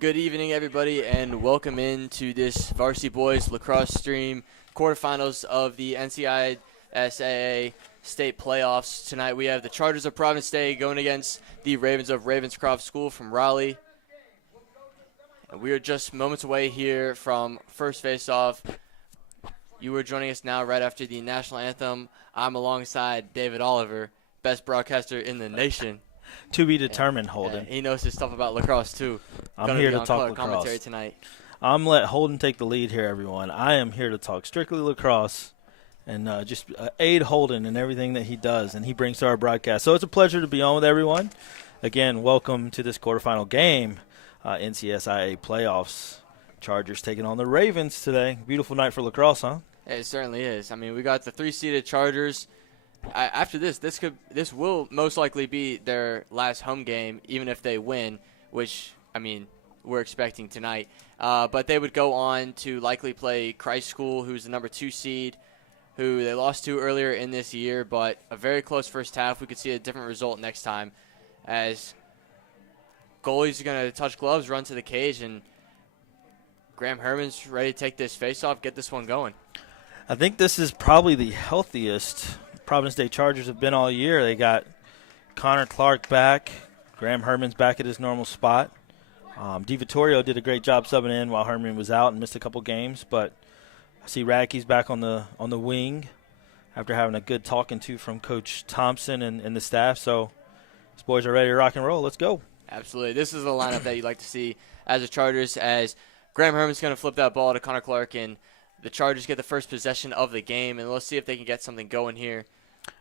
Good evening, everybody, and welcome into this Varsity Boys Lacrosse stream quarterfinals of the NCISAA state playoffs. Tonight we have the Chargers of Providence Day going against the Ravens of Ravenscroft School from Raleigh. And we are just moments away here from first face-off. You are joining us now right after the national anthem. I'm alongside David Oliver, best broadcaster in the nation. To be determined, Holden. He knows his stuff about lacrosse, too. I'm here to talk lacrosse. Commentary tonight. I'm let Holden take the lead here, everyone. I am here to talk strictly lacrosse and just aid Holden in everything that he does and he brings to our broadcast. So it's a pleasure to be on with everyone. Again, welcome to this quarterfinal game, NCSIA playoffs. Chargers taking on the Ravens today. Beautiful night for lacrosse, huh? It certainly is. I mean, we got the three-seeded Chargers. After this will most likely be their last home game, even if they win, which, I mean, we're expecting tonight. But they would go on to likely play Christ School, who's the number 2 seed, who they lost to earlier in this year, but a very close first half. We could see a different result next time as goalies are going to touch gloves, run to the cage, and Graham Herman's ready to take this face-off, get this one going. I think this is probably the healthiest Providence Day Chargers have been all year. They got Connor Clark back. Graham Herman's back at his normal spot. DiVittorio did a great job subbing in while Herman was out and missed a couple games. But I see Radke's back on the wing after having a good talking to from Coach Thompson and the staff. So these boys are ready to rock and roll. Let's go. Absolutely. This is the lineup that you'd like to see as the Chargers, as Graham Herman's going to flip that ball to Connor Clark, and the Chargers get the first possession of the game, and let's see if they can get something going here.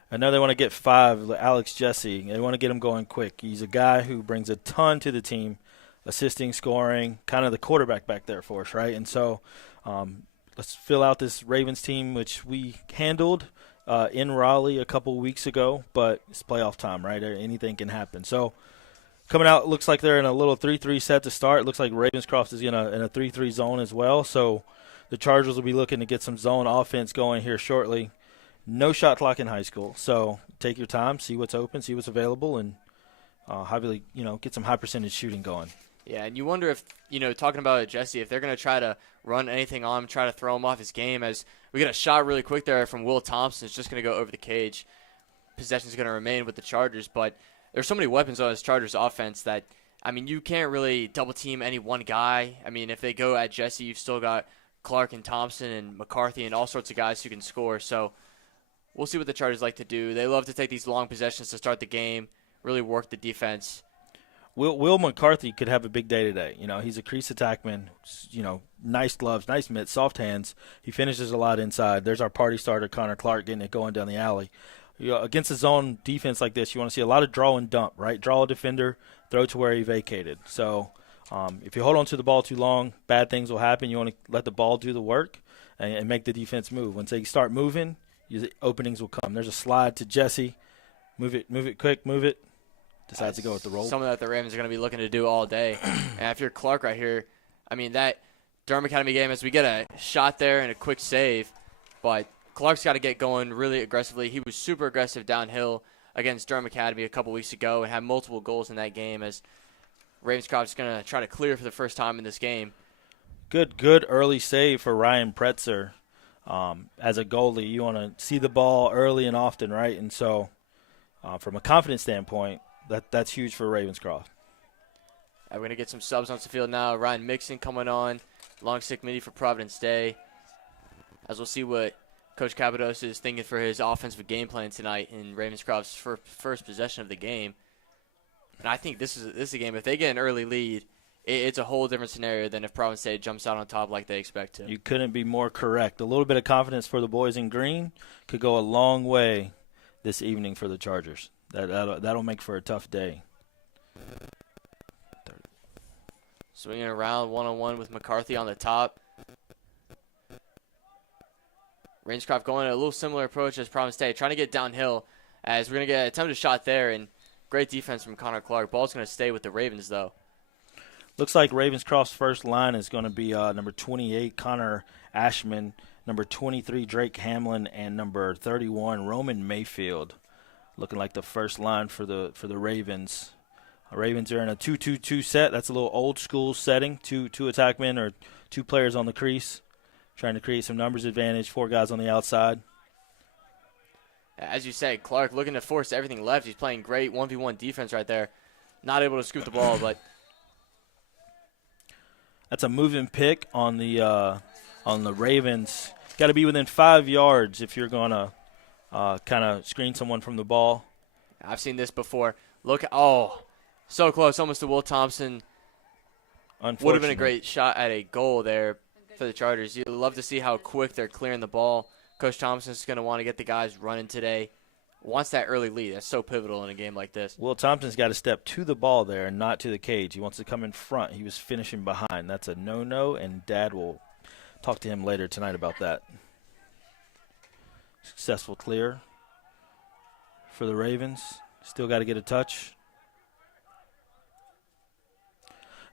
I know they want to get 5, Alex Jesse. They want to get him going quick. He's a guy who brings a ton to the team, assisting, scoring, kind of the quarterback back there for us, right? And so let's fill out this Ravens team, which we handled in Raleigh a couple weeks ago, but it's playoff time, right? Anything can happen. So coming out, looks like they're in a little 3-3 set to start. It looks like Ravenscroft is in a 3-3 zone as well, so the Chargers will be looking to get some zone offense going here shortly. No shot clock in high school, so take your time, see what's open, see what's available, and get some high percentage shooting going. Yeah, and you wonder if, talking about Jesse, if they're going to try to run anything on him, try to throw him off his game, as we get a shot really quick there from Will Thompson. It's just going to go over the cage. Possession's going to remain with the Chargers, but there's so many weapons on this Chargers offense that, I mean, you can't really double team any one guy. I mean, if they go at Jesse, you've still got Clark and Thompson and McCarthy and all sorts of guys who can score. So we'll see what the Chargers like to do. They love to take these long possessions to start the game, really work the defense. Will McCarthy could have a big day today. He's a crease attackman, nice gloves, nice mitts, soft hands. He finishes a lot inside. There's our party starter, Connor Clark, getting it going down the alley. Against a zone defense like this, you want to see a lot of draw and dump, right? Draw a defender, throw to where he vacated. So if you hold on to the ball too long, bad things will happen. You want to let the ball do the work and make the defense move. Once they start moving, openings will come. There's a slide to Jesse. Move it quick, move it. Decides to go with the roll. Something that the Ravens are going to be looking to do all day. And if you're Clark right here, I mean, that Durham Academy game, as we get a shot there and a quick save, but Clark's got to get going really aggressively. He was super aggressive downhill against Durham Academy a couple weeks ago and had multiple goals in that game, as Ravenscroft is going to try to clear for the first time in this game. Good early save for Ryan Pretzer. As a goalie, you want to see the ball early and often, right? And so from a confidence standpoint, that's huge for Ravenscroft. We're going to get some subs on the field now. Ryan Mixon coming on, long stick midi for Providence Day, as we'll see what Coach Capados is thinking for his offensive game plan tonight in Ravenscroft's first possession of the game. And I think this is a game, if they get an early lead, it's a whole different scenario than if Providence Day jumps out on top like they expect to. You couldn't be more correct. A little bit of confidence for the boys in green could go a long way this evening for the Chargers. That'll make for a tough day. Swinging around one-on-one with McCarthy on the top. Ravenscroft going a little similar approach as Providence Day, trying to get downhill, as we're going to get an attempted shot there, and great defense from Connor Clark. Ball's going to stay with the Ravens, though. Looks like Ravenscroft's first line is going to be number 28, Connor Ashman, number 23, Drake Hamlin, and number 31, Roman Mayfield. Looking like the first line for the Ravens. Ravens are in a 2-2-2 set. That's a little old school setting. Two attackmen or 2 players on the crease, trying to create some numbers advantage. 4 guys on the outside. As you said, Clark looking to force everything left. He's playing great 1v1 defense right there. Not able to scoop the ball, but that's a moving pick on the Ravens. Got to be within 5 yards if you're going to kind of screen someone from the ball. I've seen this before. Look, oh, so close, almost to Will Thompson. Would have been a great shot at a goal there for the Chargers. You'd love to see how quick they're clearing the ball. Coach Thompson's going to want to get the guys running today. Wants that early lead. That's so pivotal in a game like this. Will Thompson's got to step to the ball there and not to the cage. He wants to come in front. He was finishing behind. That's a no-no, and Dad will talk to him later tonight about that. Successful clear for the Ravens. Still got to get a touch.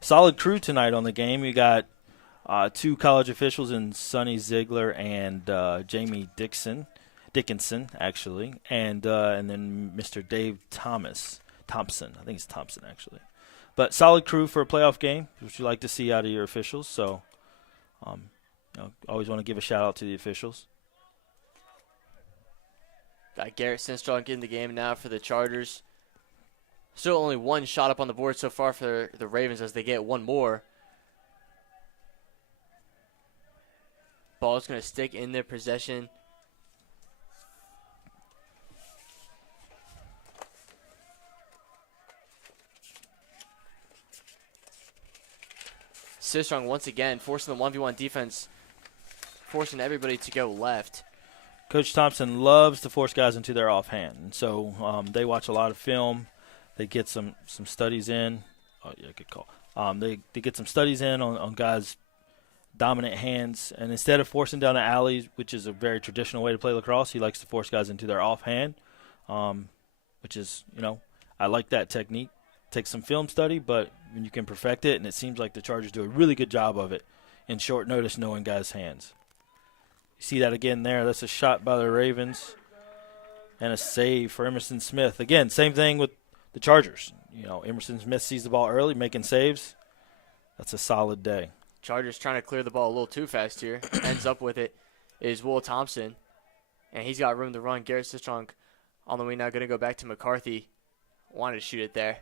Solid crew tonight on the game. You got 2 college officials in Sonny Ziegler and Jamie Dickinson, actually, and then Mr. Dave Thompson. I think it's Thompson, actually. But solid crew for a playoff game, which you like to see out of your officials. So, always want to give a shout out to the officials. Got Garrett Sinstrong in the game now for the Chargers. Still only 1 shot up on the board so far for the Ravens as they get 1 more. Ball's going to stick in their possession. Sinstrong once again forcing the 1v1 defense, forcing everybody to go left. Coach Thompson loves to force guys into their offhand, and so they watch a lot of film. They get some studies in. Oh, yeah, good call. They get some studies in on guys' dominant hands, and instead of forcing down the alley, which is a very traditional way to play lacrosse, he likes to force guys into their offhand, which is, I like that technique. Takes some film study, but when you can perfect it, and it seems like the Chargers do a really good job of it in short notice, knowing guys' hands. You see that again there. That's a shot by the Ravens and a save for Emerson Smith. Again, same thing with the Chargers. Emerson Smith sees the ball early, making saves. That's a solid day. Chargers trying to clear the ball a little too fast here. Ends up with it is Will Thompson, and he's got room to run. Garrett Sistrunk on the wing now, going to go back to McCarthy. Wanted to shoot it there.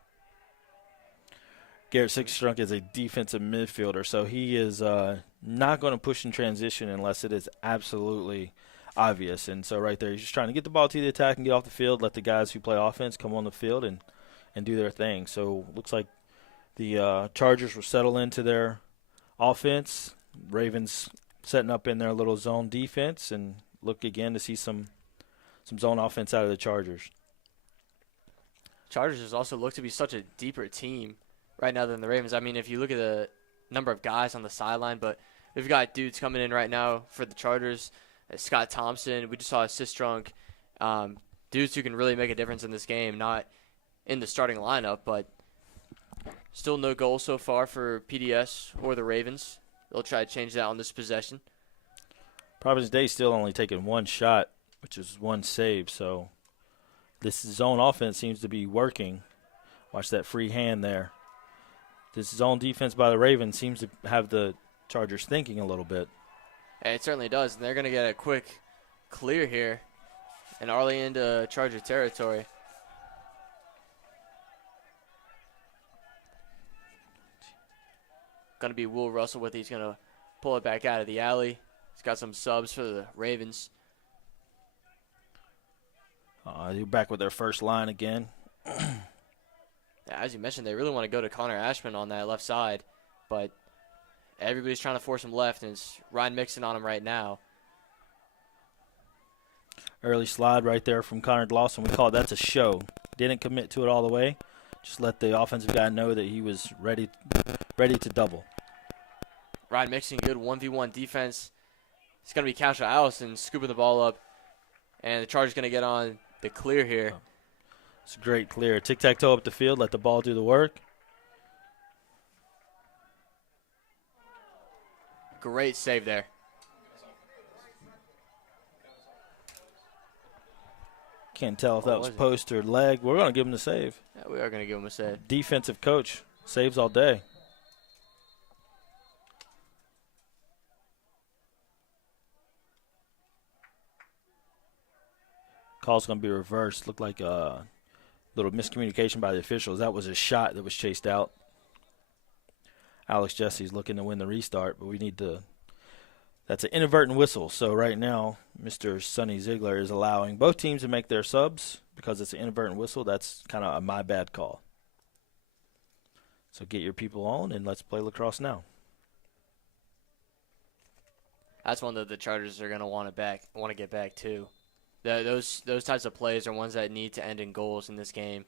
Garrett Sistrunk is a defensive midfielder, so he is not going to push in transition unless it is absolutely obvious. And so right there, he's just trying to get the ball to the attack and get off the field, let the guys who play offense come on the field and do their thing. So looks like the Chargers will settle into their offense. Ravens setting up in their little zone defense, and look again to see some zone offense out of the Chargers. Chargers also look to be such a deeper team right now than the Ravens. I mean, if you look at the number of guys on the sideline, but we've got dudes coming in right now for the Chargers. Scott Thompson, we just saw Sistrunk. Dudes who can really make a difference in this game, not in the starting lineup, but still no goal so far for PDS or the Ravens. They'll try to change that on this possession. Providence Day still only taking 1 shot, which is 1 save, so this zone offense seems to be working. Watch that free hand there. This zone defense by the Ravens seems to have the Chargers thinking a little bit. And it certainly does, and they're going to get a quick clear here and early into Charger territory. Going to be Will Russell with it. He's going to pull it back out of the alley. He's got some subs for the Ravens. They're back with their first line again. As you mentioned, they really want to go to Connor Ashman on that left side, but everybody's trying to force him left, and it's Ryan Mixon on him right now. Early slide right there from Connor Glosson. We call it that's a show. Didn't commit to it all the way. Just let the offensive guy know that he was ready to double. Ryan Mixon, good 1v1 defense. It's going to be Casher Allison scooping the ball up, and the Chargers going to get on the clear here. It's a great clear. Tic-tac-toe up the field. Let the ball do the work. Great save there. Can't tell if that was post or leg. We're going to give him the save. Yeah, we are going to give him a save. Defensive coach. Saves all day. Call's going to be reversed. Looked like a little miscommunication by the officials. That was a shot that was chased out. Alex Jesse's looking to win the restart, but we need to – that's an inadvertent whistle. So right now, Mr. Sonny Ziegler is allowing both teams to make their subs because it's an inadvertent whistle. That's kind of a my bad call. So get your people on, and let's play lacrosse now. That's one that the Chargers are going to want to get back too. Those types of plays are ones that need to end in goals in this game.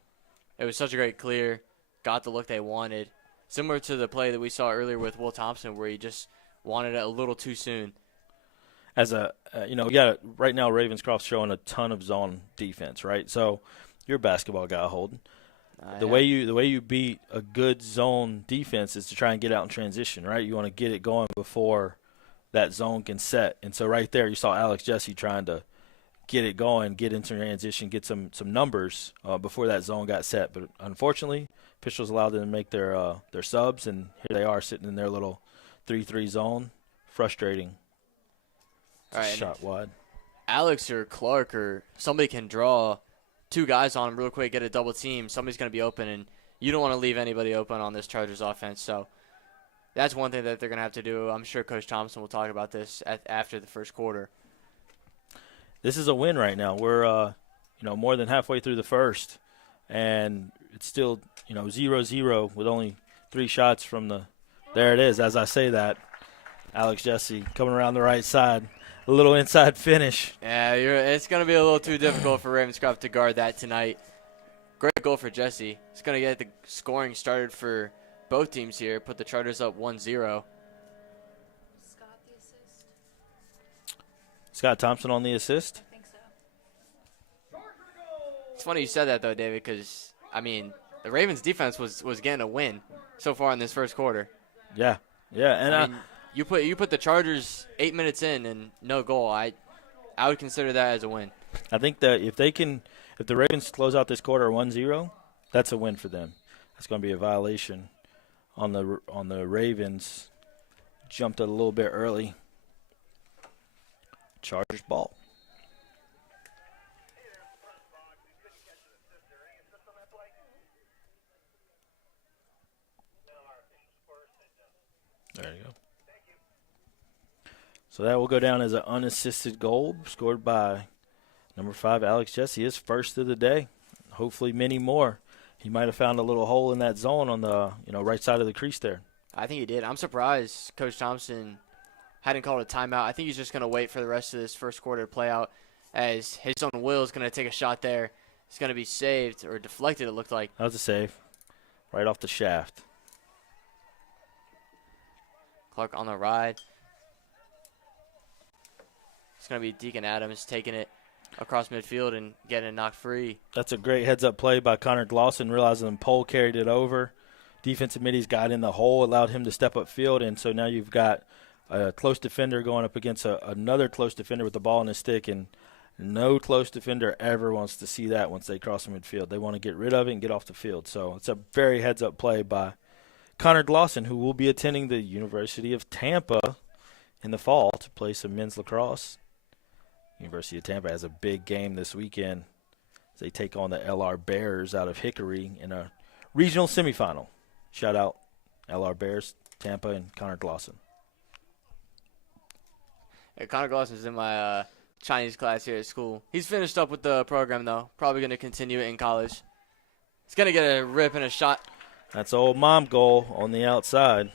It was such a great clear, got the look they wanted. Similar to the play that we saw earlier with Will Thompson where he just wanted it a little too soon. As a, right now Ravenscroft's showing a ton of zone defense, right? So you're a basketball guy, Holden. The way you beat a good zone defense is to try and get out in transition, right? You want to get it going before that zone can set. And so right there you saw Alex Jesse trying to get it going, get into transition, get some numbers before that zone got set. But unfortunately, officials allowed them to make their subs, and here they are sitting in their little 3-3 zone. Frustrating. All right, shot wide. Alex or Clark or somebody can draw two guys on him real quick, get a double team. Somebody's going to be open, and you don't want to leave anybody open on this Chargers offense. So that's one thing that they're going to have to do. I'm sure Coach Thompson will talk about this after the first quarter. This is a win right now. We're more than halfway through the first, and it's still 0-0 with only 3 shots from the. There it is. As I say that, Alex Jesse coming around the right side, a little inside finish. Yeah, it's going to be a little too difficult for Ravenscroft to guard that tonight. Great goal for Jesse. It's going to get the scoring started for both teams here. Put the Chargers up 1-0. Scott Thompson on the assist? I think so. It's funny you said that, though, David, because, the Ravens' defense was getting a win so far in this first quarter. Yeah. And you put the Chargers 8 minutes in and no goal. I would consider that as a win. I think that if the Ravens close out this quarter 1-0, that's a win for them. That's going to be a violation on the Ravens. Jumped it a little bit early. Chargers ball. There you go. So that will go down as an unassisted goal scored by number 5, Alex Jesse. His first of the day. Hopefully many more. He might have found a little hole in that zone on the right side of the crease there. I think he did. I'm surprised Coach Thompson hadn't called a timeout. I think he's just going to wait for the rest of this first quarter to play out as his own Will is going to take a shot there. It's going to be saved or deflected, it looked like. That was a save. Right off the shaft. Clark on the ride. It's going to be Deacon Adams taking it across midfield and getting it knocked free. That's a great heads-up play by Connor Glosson, realizing Pole carried it over. Defensive middies got in the hole, allowed him to step up field, and so now you've got a close defender going up against another close defender with the ball in his stick, and no close defender ever wants to see that once they cross the midfield. They want to get rid of it and get off the field. So it's a very heads-up play by Connor Glosson, who will be attending the University of Tampa in the fall to play some men's lacrosse. University of Tampa has a big game this weekend as they take on the LR Bears out of Hickory in a regional semifinal. Shout out LR Bears, Tampa, and Connor Glosson. Yeah, Connor Glosson's in my Chinese class here at school. He's finished up with the program, though. Probably going to continue it in college. He's going to get a rip and a shot. That's old mom goal on the outside.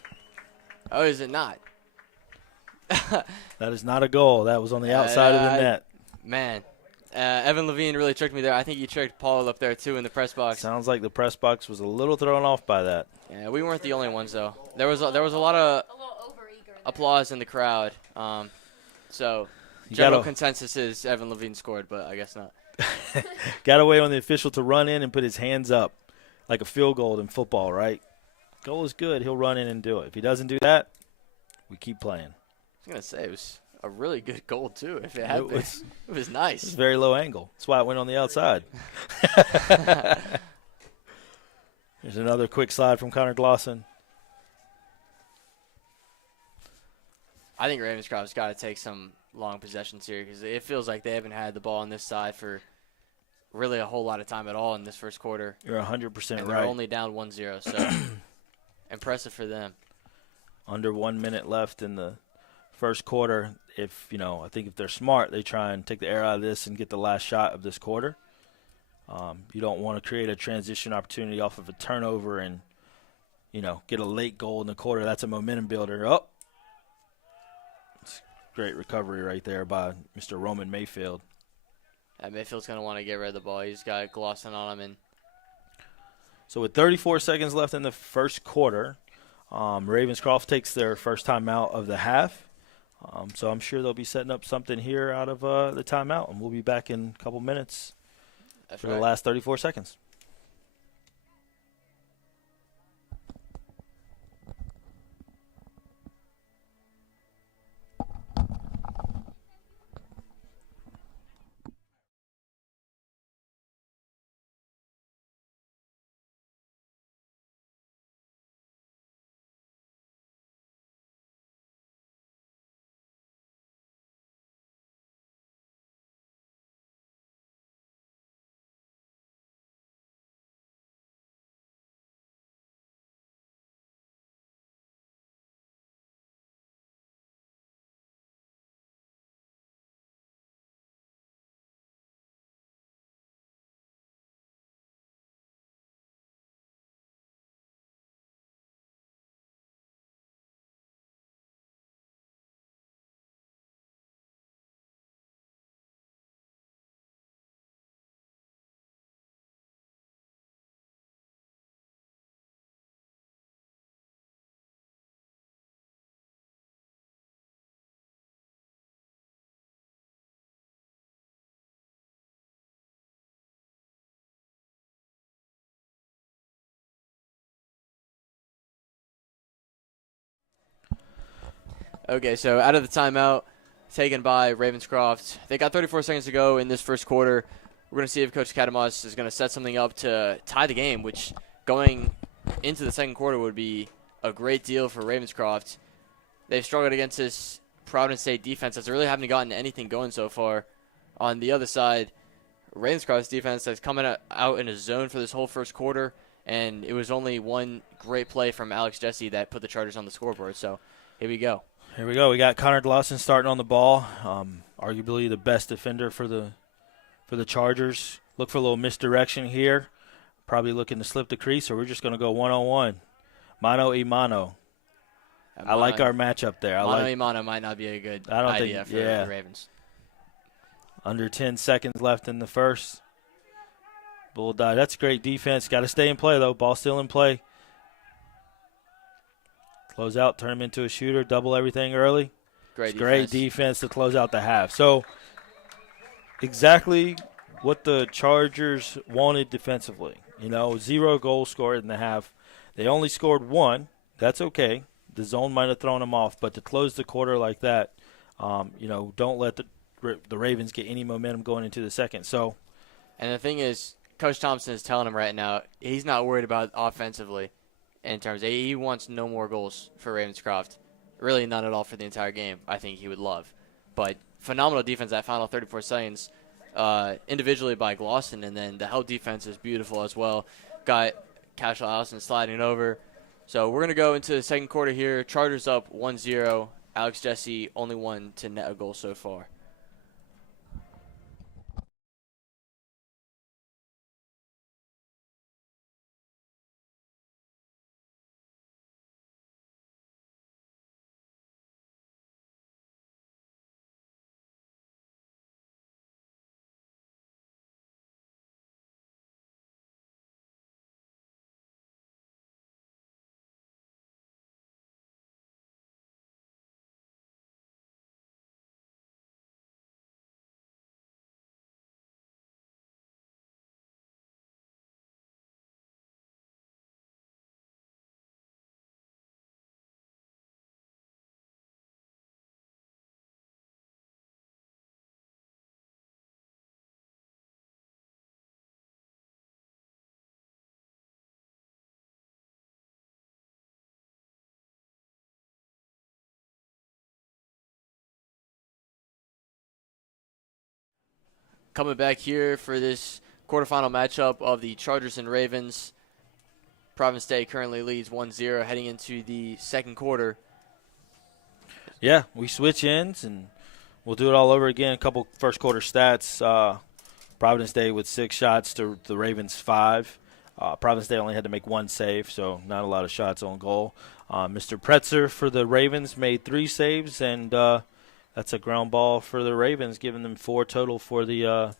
Oh, is it not? That is not a goal. That was on the outside of the net. Man, Evan Levine really tricked me there. I think he tricked Paul up there, too, in the press box. Sounds like the press box was a little thrown off by that. Yeah, we weren't the only ones, though. There was a lot of applause in the crowd. So general consensus is Evan Levine scored, but I guess not. Got to wait on the official to run in and put his hands up like a field goal in football, right? Goal is good. He'll run in and do it. If he doesn't do that, we keep playing. I was going to say, it was a really good goal, too, if it had been. It was nice. It's very low angle. That's why it went on the outside. There's another quick slide from Connor Glosson. I think Ravenscroft's got to take some long possessions here because it feels like they haven't had the ball on this side for really a whole lot of time at all in this first quarter. You're 100% right. And they're only down 1-0, so impressive for them. Under 1 minute left in the first quarter. I think if they're smart, they try and take the air out of this and get the last shot of this quarter. You don't want to create a transition opportunity off of a turnover and, get a late goal in the quarter. That's a momentum builder. Oh, it's great recovery right there by Mr. Roman Mayfield. Mayfield's going to want to get rid of the ball. He's got Glosson on him. So with 34 seconds left in the first quarter, Ravenscroft takes their first timeout of the half. So I'm sure they'll be setting up something here out of the timeout, and we'll be back in a couple minutes for the last 34 seconds. Okay, so out of the timeout taken by Ravenscroft, they got 34 seconds to go in this first quarter. We're going to see if Coach Katamas is going to set something up to tie the game, which going into the second quarter would be a great deal for Ravenscroft. They've struggled against this Providence State defense that's really haven't gotten anything going so far. On the other side, Ravenscroft's defense has come out in a zone for this whole first quarter, and it was only one great play from Alex Jesse that put the Chargers on the scoreboard. So here we go. Here we go. We got Connor Glosson starting on the ball. Arguably the best defender for the Chargers. Look for a little misdirection here. Probably looking to slip the crease, or we're just going to go one-on-one. Mano y mano. I like our matchup there. Mano y mano might not be a good idea for the Ravens. Under 10 seconds left in the first. Bull die. That's great defense. Got to stay in play, though. Ball still in play. Close out, turn him into a shooter, double everything early. Great defense to close out the half. So exactly what the Chargers wanted defensively. 0 goals scored in the half. They only scored 1. That's okay. The zone might have thrown them off, but to close the quarter like that, don't let the Ravens get any momentum going into the second. And the thing is, Coach Thompson is telling him right now he's not worried about offensively. In terms of, he wants no more goals for Ravenscroft. Really none at all for the entire game, I think he would love. But phenomenal defense that final 34 seconds individually by Glosson, and then the help defense is beautiful as well. Got Cashel Allison sliding over. So we're going to go into the second quarter here. Chargers up 1-0. Alex Jesse only one to net a goal so far. coming back here for this quarterfinal matchup of the Chargers and Ravens. Providence State currently leads 1-0 heading into the second quarter. Yeah, we switch ends, and we'll do it all over again. A couple first quarter stats. Providence State with 6 shots to the Ravens 5. Providence State only had to make 1 save, so not a lot of shots on goal. Mr. Pretzer for the Ravens made 3 saves, and that's a ground ball for the Ravens, giving them 4 total for the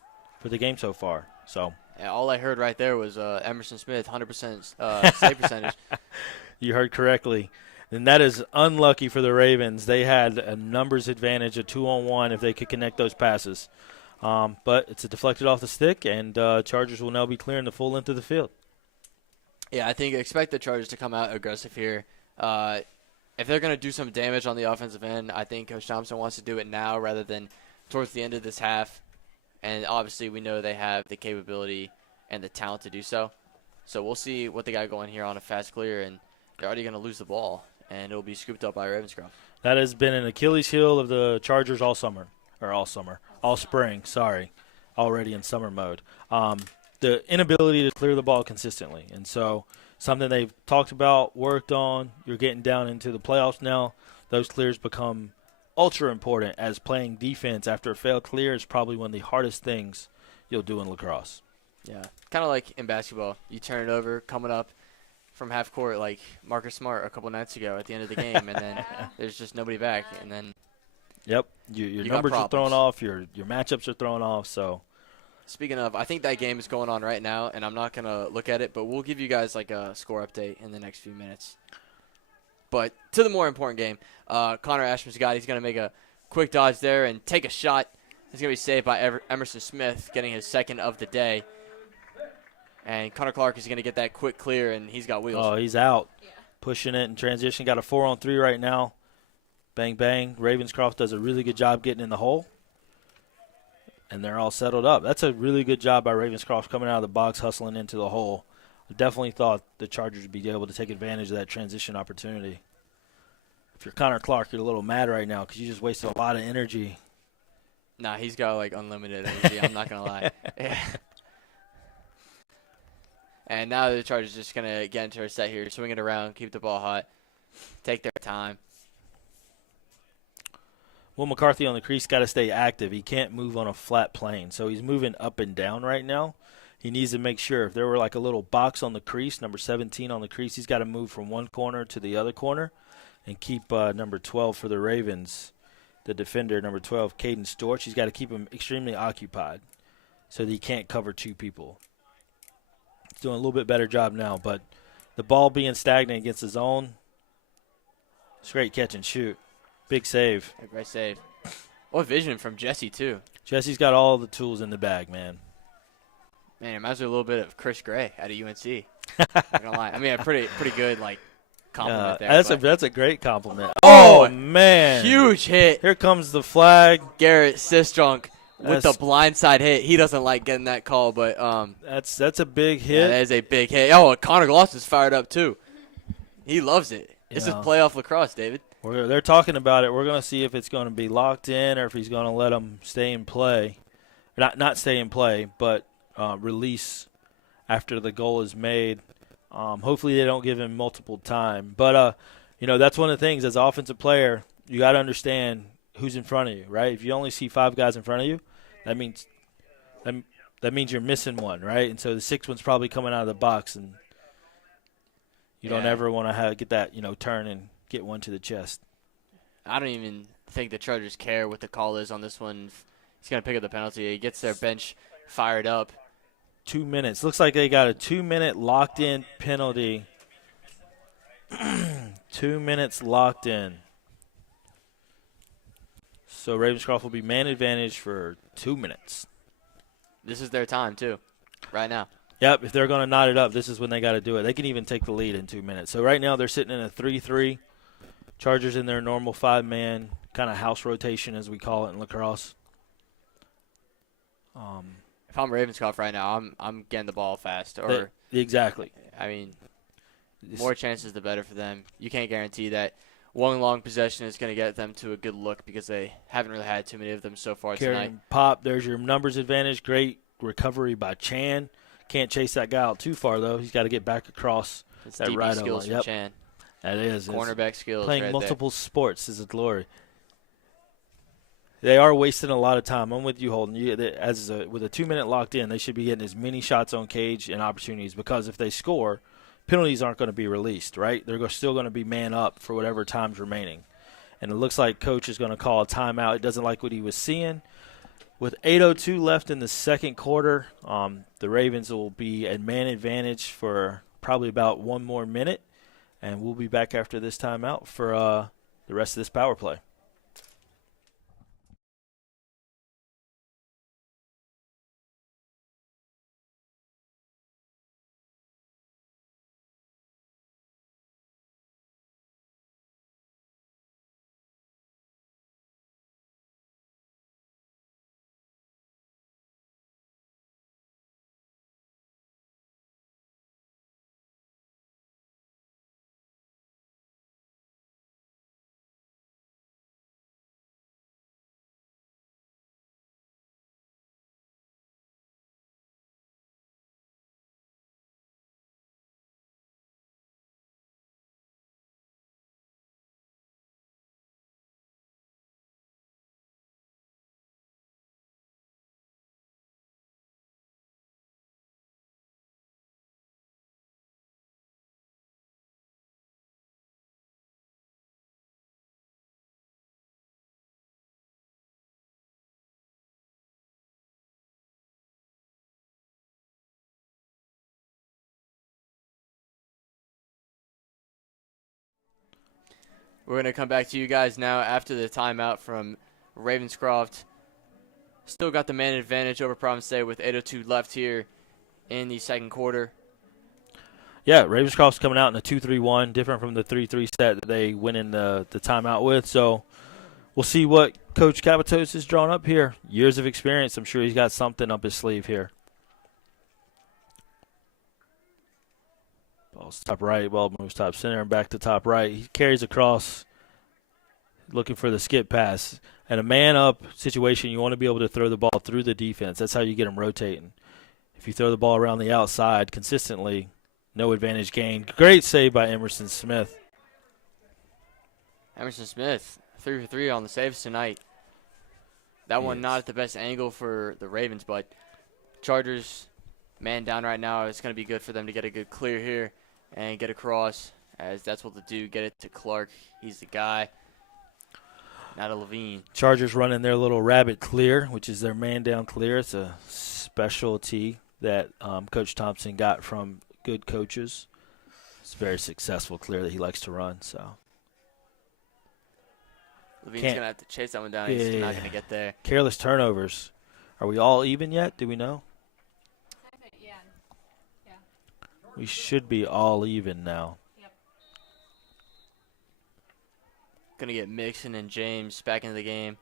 game so far. So yeah, all I heard right there was Emerson Smith, 100% save percentage. You heard correctly. And that is unlucky for the Ravens. They had a numbers advantage, a 2-on-1 if they could connect those passes. But it's a deflected off the stick, and Chargers will now be clearing the full length of the field. Yeah, I think expect the Chargers to come out aggressive here. If they're going to do some damage on the offensive end, I think Coach Thompson wants to do it now rather than towards the end of this half. And obviously we know they have the capability and the talent to do so. So we'll see what they got going here on a fast clear, and they're already going to lose the ball, and it'll be scooped up by Ravenscroft. That has been an Achilles heel of the Chargers all spring, already in summer mode. The inability to clear the ball consistently. And so something they've talked about, worked on, you're getting down into the playoffs now. Those clears become ultra important, as playing defense after a failed clear is probably one of the hardest things you'll do in lacrosse. Yeah, kind of like in basketball. You turn it over, coming up from half court like Marcus Smart a couple nights ago at the end of the game, and then there's just nobody back, and then yep, your numbers are thrown off, your matchups are thrown off. So speaking of, I think that game is going on right now, and I'm not going to look at it, but we'll give you guys like a score update in the next few minutes. But to the more important game, Connor Ashman's got. He's going to make a quick dodge there and take a shot. He's going to be saved by Emerson Smith, getting his second of the day. And Connor Clark is going to get that quick clear, and he's got wheels. Oh, he's out. Yeah. Pushing it in transition. Got a 4-on-3 right now. Bang, bang. Ravenscroft does a really good job getting in the hole. And they're all settled up. That's a really good job by Ravenscroft coming out of the box, hustling into the hole. I definitely thought the Chargers would be able to take advantage of that transition opportunity. If you're Connor Clark, you're a little mad right now because you just wasted a lot of energy. Nah, he's got, like, unlimited energy. I'm not going to lie. Yeah. And now the Chargers just going to get into our set here, swing it around, keep the ball hot, take their time. Will McCarthy on the crease got to stay active. He can't move on a flat plane, so he's moving up and down right now. He needs to make sure if there were like a little box on the crease, number 17 on the crease, he's got to move from one corner to the other corner and keep number 12 for the Ravens, the defender, number 12, Caden Storch. He's got to keep him extremely occupied so that he can't cover 2 people. He's doing a little bit better job now, but the ball being stagnant against his own, straight catch and shoot. Big save. A great save. What vision from Jesse, too. Jesse's got all the tools in the bag, man. Man, it reminds me a little bit of Chris Gray out of UNC. Not gonna lie. I mean, a pretty good compliment there. That's a great compliment. Oh man, huge hit! Here comes the flag. Garrett Sistrunk with the blindside hit. He doesn't like getting that call, but that's a big hit. Yeah, that is a big hit. Oh, Connor Gloss is fired up too. He loves it. This is playoff lacrosse, David. They're talking about it. We're going to see if it's going to be locked in or if he's going to let them stay in play. Not stay in play, but release after the goal is made. Hopefully they don't give him multiple time. But, that's one of the things as an offensive player, you got to understand who's in front of you, right? If you only see 5 guys in front of you, that means you're missing one, right? And so the 6th one's probably coming out of the box, and you don't ever want to get that, turn and get one to the chest. I don't even think the Chargers care what the call is on this one. He's going to pick up the penalty. He gets their bench fired up. 2 minutes. Looks like they got a 2-minute locked-in penalty. 2 minutes locked in. So Ravenscroft will be man advantage for 2 minutes. This is their time, too, right now. Yep, if they're going to knot it up, this is when they got to do it. They can even take the lead in 2 minutes. So right now they're sitting in a 3-3. Chargers in their normal 5-man kind of house rotation, as we call it in lacrosse. If I'm Ravenscroft right now, I'm getting the ball fast. Exactly. I mean, more chances the better for them. You can't guarantee that one long possession is going to get them to a good look because they haven't really had too many of them so far tonight. Pop, there's your numbers advantage. Great recovery by Chan. Can't chase that guy out too far, though. He's got to get back across It's that DB right skills line. for Chan. That is. Cornerback skills Playing right multiple sports is a glory. They are wasting a lot of time. I'm with you, Holden. With a 2-minute locked in, they should be getting as many shots on cage and opportunities because if they score, penalties aren't going to be released, right? They're still going to be man up for whatever time's remaining. And it looks like Coach is going to call a timeout. It doesn't like what he was seeing. With 8:02 left in the second quarter, the Ravens will be at man advantage for probably about one more minute. And we'll be back after this timeout for the rest of this power play. We're going to come back to you guys now after the timeout from Ravenscroft. Still got the man advantage over Providence Day with 8:02 left here in the second quarter. Yeah, Ravenscroft's coming out in a 2-3-1, different from the 3-3 set that they went in the timeout with. So we'll see what Coach Capitos has drawn up here. Years of experience. I'm sure he's got something up his sleeve here. Ball's top right, ball moves top center and back to top right. He carries across, looking for the skip pass. And a man-up situation, you want to be able to throw the ball through the defense. That's how you get them rotating. If you throw the ball around the outside consistently, no advantage gained. Great save by Emerson Smith. Emerson Smith, 3 for 3 on the saves tonight. That one not at the best angle for the Ravens, but Chargers man down right now. It's going to be good for them to get a good clear here and get across, as that's what they do. Get it to Clark. He's the guy. Not a Levine. Chargers running their little rabbit clear, which is their man down clear. It's a specialty that Coach Thompson got from good coaches. It's a very successful clear that he likes to run. So Levine's going to have to chase that one down. He's not going to get there. Careless turnovers. Are we all even yet? Do we know? Yeah. We should be all even now. Going to get Mixon and James back into the game.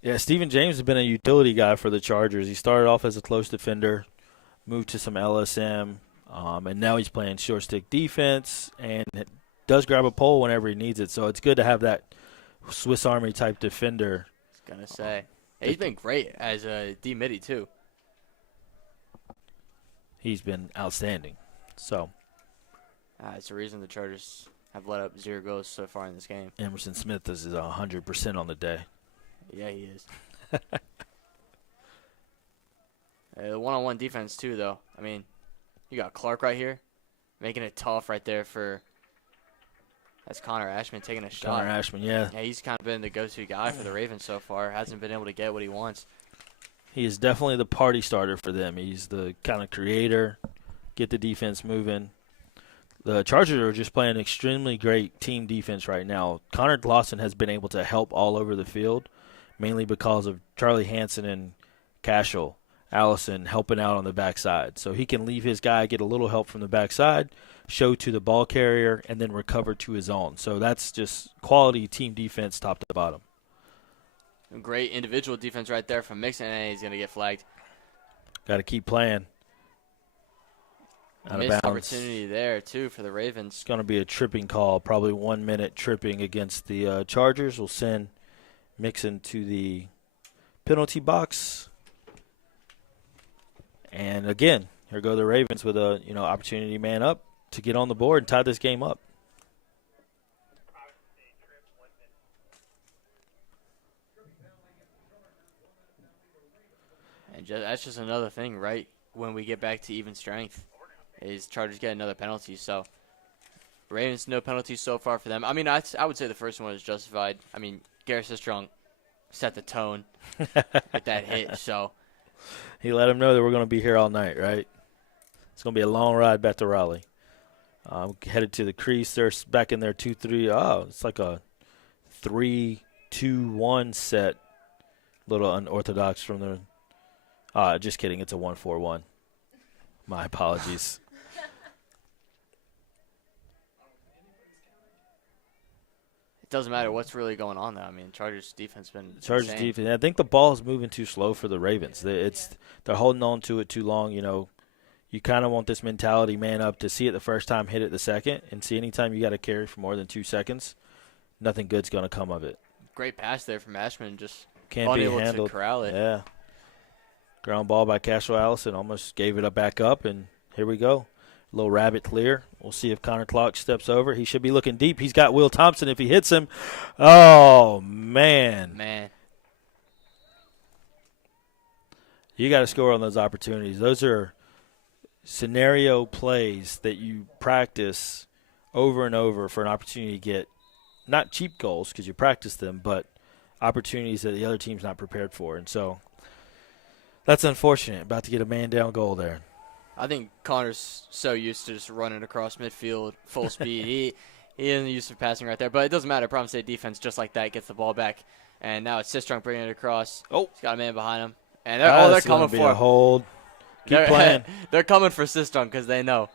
Yeah, Stephen James has been a utility guy for the Chargers. He started off as a close defender, moved to some LSM, and now he's playing short stick defense and does grab a pole whenever he needs it. So it's good to have that Swiss Army type defender. I was going to say. He's been great as a D-midi, too. He's been outstanding. So It's the reason the Chargers have let up 0 goals so far in this game. Emerson Smith is 100% on the day. Yeah, he is. The one-on-one defense, too, though. I mean, you got Clark right here, making it tough right there for – that's Connor Ashman taking a shot. Connor Ashman, yeah. Yeah, he's kind of been the go-to guy for the Ravens so far. Hasn't been able to get what he wants. He is definitely the party starter for them. He's the kind of creator, get the defense moving. The Chargers are just playing extremely great team defense right now. Connor Glosson has been able to help all over the field, mainly because of Charlie Hansen and Cashel, Allison helping out on the backside. So he can leave his guy, get a little help from the backside, show to the ball carrier, and then recover to his own. So that's just quality team defense top to bottom. Great individual defense right there from Mixon, and he's going to get flagged. Got to keep playing. Out of Missed bounds. opportunity there, too, for the Ravens. It's going to be a tripping call, probably 1 minute tripping against the Chargers. We'll send Mixon to the penalty box. And again, here go the Ravens with a opportunity man up to get on the board and tie this game up. And that's just another thing, right? When we get back to even strength, is Chargers get another penalty. So Ravens, no penalties so far for them. I mean, I would say the first one is justified. I mean, Garrett Sistrunk set the tone with that hit. So he let them know that we're going to be here all night, right? It's going to be a long ride back to Raleigh. Headed to the crease. They're back in there 2-3. Oh, it's like a 3-2-1 set. Little unorthodox from the just kidding. It's a 1-4-1. My apologies. it doesn't matter what's really going on, though. I mean, Chargers defense been Chargers insane. defense. I think the ball is moving too slow for the Ravens. They're holding on to it too long. You kind of want this mentality, man up, to see it the first time, hit it the second, and see anytime you got to carry for more than 2 seconds, nothing good's going to come of it. Great pass there from Ashman, just Can't be unable handled. to corral it. Yeah. Ground ball by Castro Allison, almost gave it back up, and here we go. Little rabbit clear. We'll see if Connor Clark steps over. He should be looking deep. He's got Will Thompson if he hits him. Oh, man. Man. You got to score on those opportunities. Those are scenario plays that you practice over and over for an opportunity to get not cheap goals because you practice them, but opportunities that the other team's not prepared for. And so that's unfortunate. About to get a man-down goal there. I think Connor's so used to just running across midfield full speed. He isn't used to passing right there. But it doesn't matter. Providence State defense, just like that, gets the ball back. And now it's Sistrunk bringing it across. Oh. He's got a man behind him. And they're coming be for a hold. Keep playing. They're coming for Sistrunk because they know.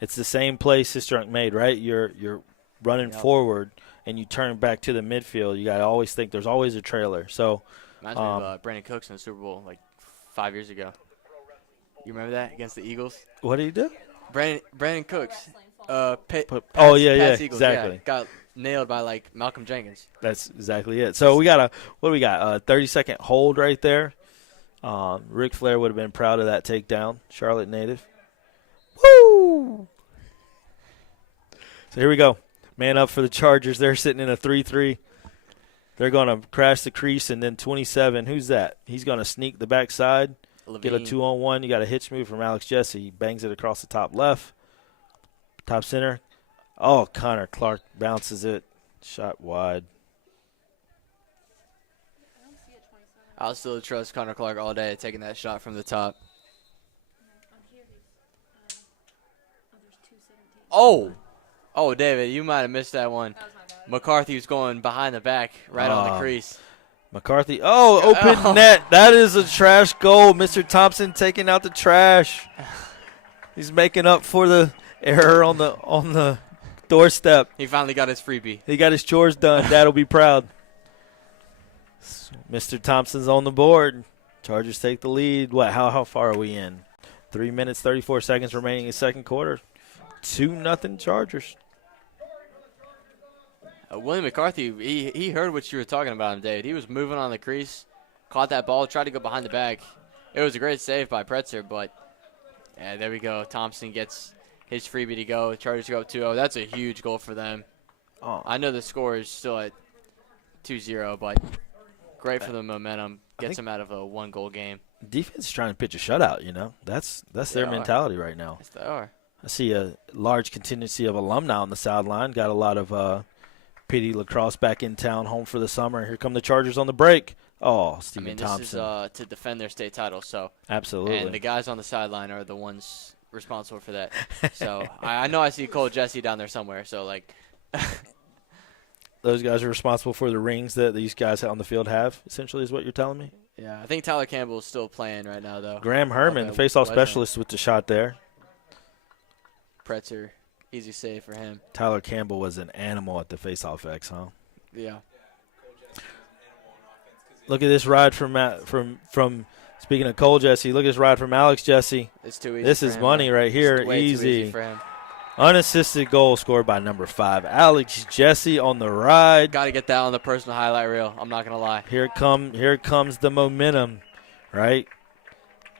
It's the same play Sistrunk made, right? You're running forward, and you turn back to the midfield. You got to always think there's always a trailer. So Reminds me of Brandon Cooks in the Super Bowl like 5 years ago. You remember that against the Eagles? what do you do? Brandon Cooks. Eagles, exactly. Yeah, got nailed by like Malcolm Jenkins. That's exactly it. So we got a 30-second hold right there. Ric Flair would have been proud of that takedown. Charlotte native. Woo! So here we go. Man up for the Chargers. They're sitting in a 3-3. They're going to crash the crease, and then 27. Who's that? He's going to sneak the backside. Get a 2-on-1. You got a hitch move from Alex Jesse. He bangs it across the top left. Top center. Oh, Connor Clark bounces it. Shot wide. I'll still trust Connor Clark all day taking that shot from the top. Oh, David, you might have missed that one. McCarthy was going behind the back right on the crease. McCarthy. Oh, open net. That is a trash goal. Mr. Thompson taking out the trash. He's making up for the error on the doorstep. He finally got his freebie. He got his chores done. Dad'll be proud. Mr. Thompson's on the board. Chargers take the lead. How far are we in? 3 minutes, 34 seconds remaining in second quarter. 2-0 Chargers. William McCarthy, he heard what you were talking about him, David. He was moving on the crease, caught that ball, tried to go behind the back. It was a great save by Pretzer, but there we go. Thompson gets his freebie to go. Chargers go up 2-0. That's a huge goal for them. Oh. I know the score is still at 2-0, but great for the momentum. Gets them out of a 1-goal game. Defense is trying to pitch a shutout, That's their mentality right now. Yes, they are. I see a large contingency of alumni on the sideline. Got a lot of PD Lacrosse back in town, home for the summer. Here come the Chargers on the break. Oh, Stephen Thompson. This is to defend their state title. So absolutely. And the guys on the sideline are the ones responsible for that. So I know I see Cole Jesse down there somewhere. So, like. Those guys are responsible for the rings that these guys on the field have, essentially, is what you're telling me? Yeah, I think Tyler Campbell is still playing right now, though. Graham Herman, the faceoff specialist with the shot there. Pretzer, easy save for him. Tyler Campbell was an animal at the faceoff X, huh? Yeah. Look at this ride from Speaking of Cole Jesse, look at this ride from Alex Jesse. It's too easy. This is money right here. It's way too Easy. easy for him. Unassisted goal scored by number 5, Alex Jesse on the ride. Got to get that on the personal highlight reel. I'm not going to lie. Here comes the momentum, right?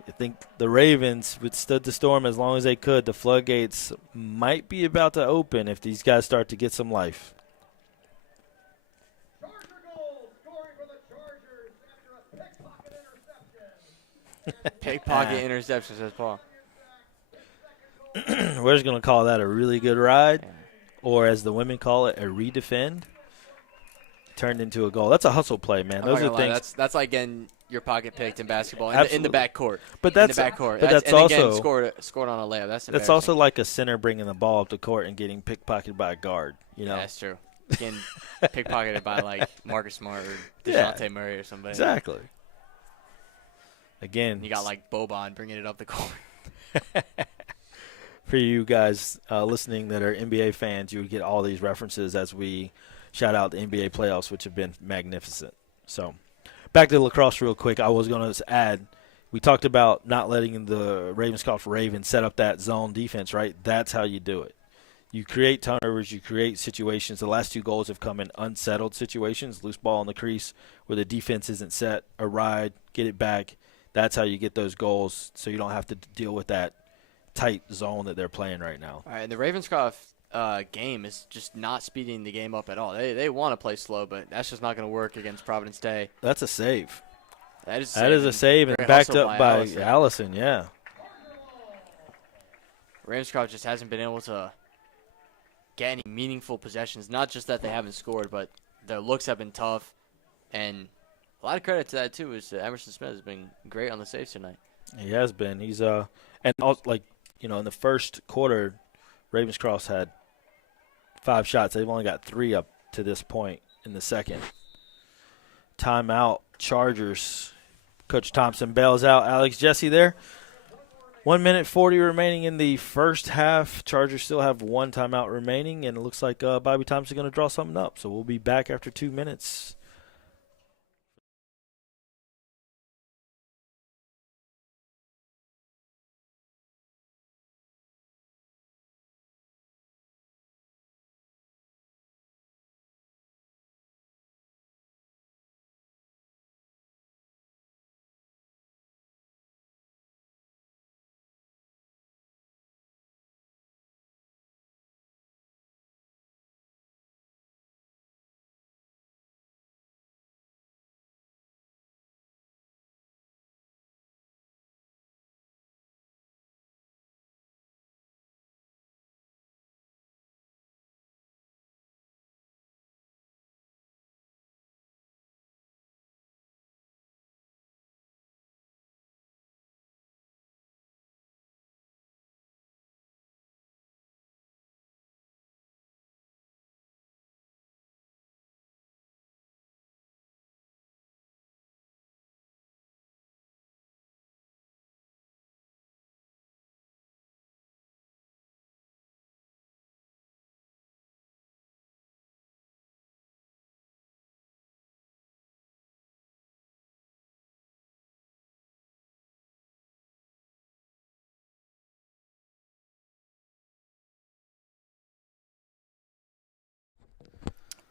I think the Ravens withstood the storm as long as they could. The floodgates might be about to open if these guys start to get some life. Pickpocket interception, says Paul. We're just going to call that a really good ride, or as the women call it, a redefend. Turned into a goal. That's a hustle play, man. Those are things. That's like getting your pocket picked in basketball in the back court. But that's in the back court. But that's and also scored on a layup. That's also like a center bringing the ball up the court and getting pickpocketed by a guard. You know, yeah, that's true. Getting pickpocketed by like Marcus Smart or DeJounte Murray or somebody. Exactly. Again, you got like Boban bringing it up the court. For you guys listening that are NBA fans, you would get all these references as we shout out the NBA playoffs, which have been magnificent. So, back to lacrosse real quick. I was going to add, we talked about not letting the Ravenscroft Ravens set up that zone defense, right? That's how you do it. You create turnovers, you create situations. The last 2 goals have come in unsettled situations, loose ball in the crease where the defense isn't set, a ride, get it back. That's how you get those goals so you don't have to deal with that tight zone that they're playing right now. All right, and the Ravenscroft game is just not speeding the game up at all. They want to play slow, but that's just not going to work against Providence Day. That's a save. That is a save and backed up by Allison, yeah. Ravenscroft just hasn't been able to get any meaningful possessions. Not just that they haven't scored, but their looks have been tough. And a lot of credit to that, too, is Emerson Smith has been great on the saves tonight. He has been. He's and also, like, you know, in the first quarter, Ravenscroft had 5 shots. They've only got 3 up to this point in the second. Timeout, Chargers. Coach Thompson bails out Alex Jesse there. 1 minute 40 remaining in the first half. Chargers still have 1 timeout remaining, and it looks like Bobby Thompson's going to draw something up. So we'll be back after 2 minutes.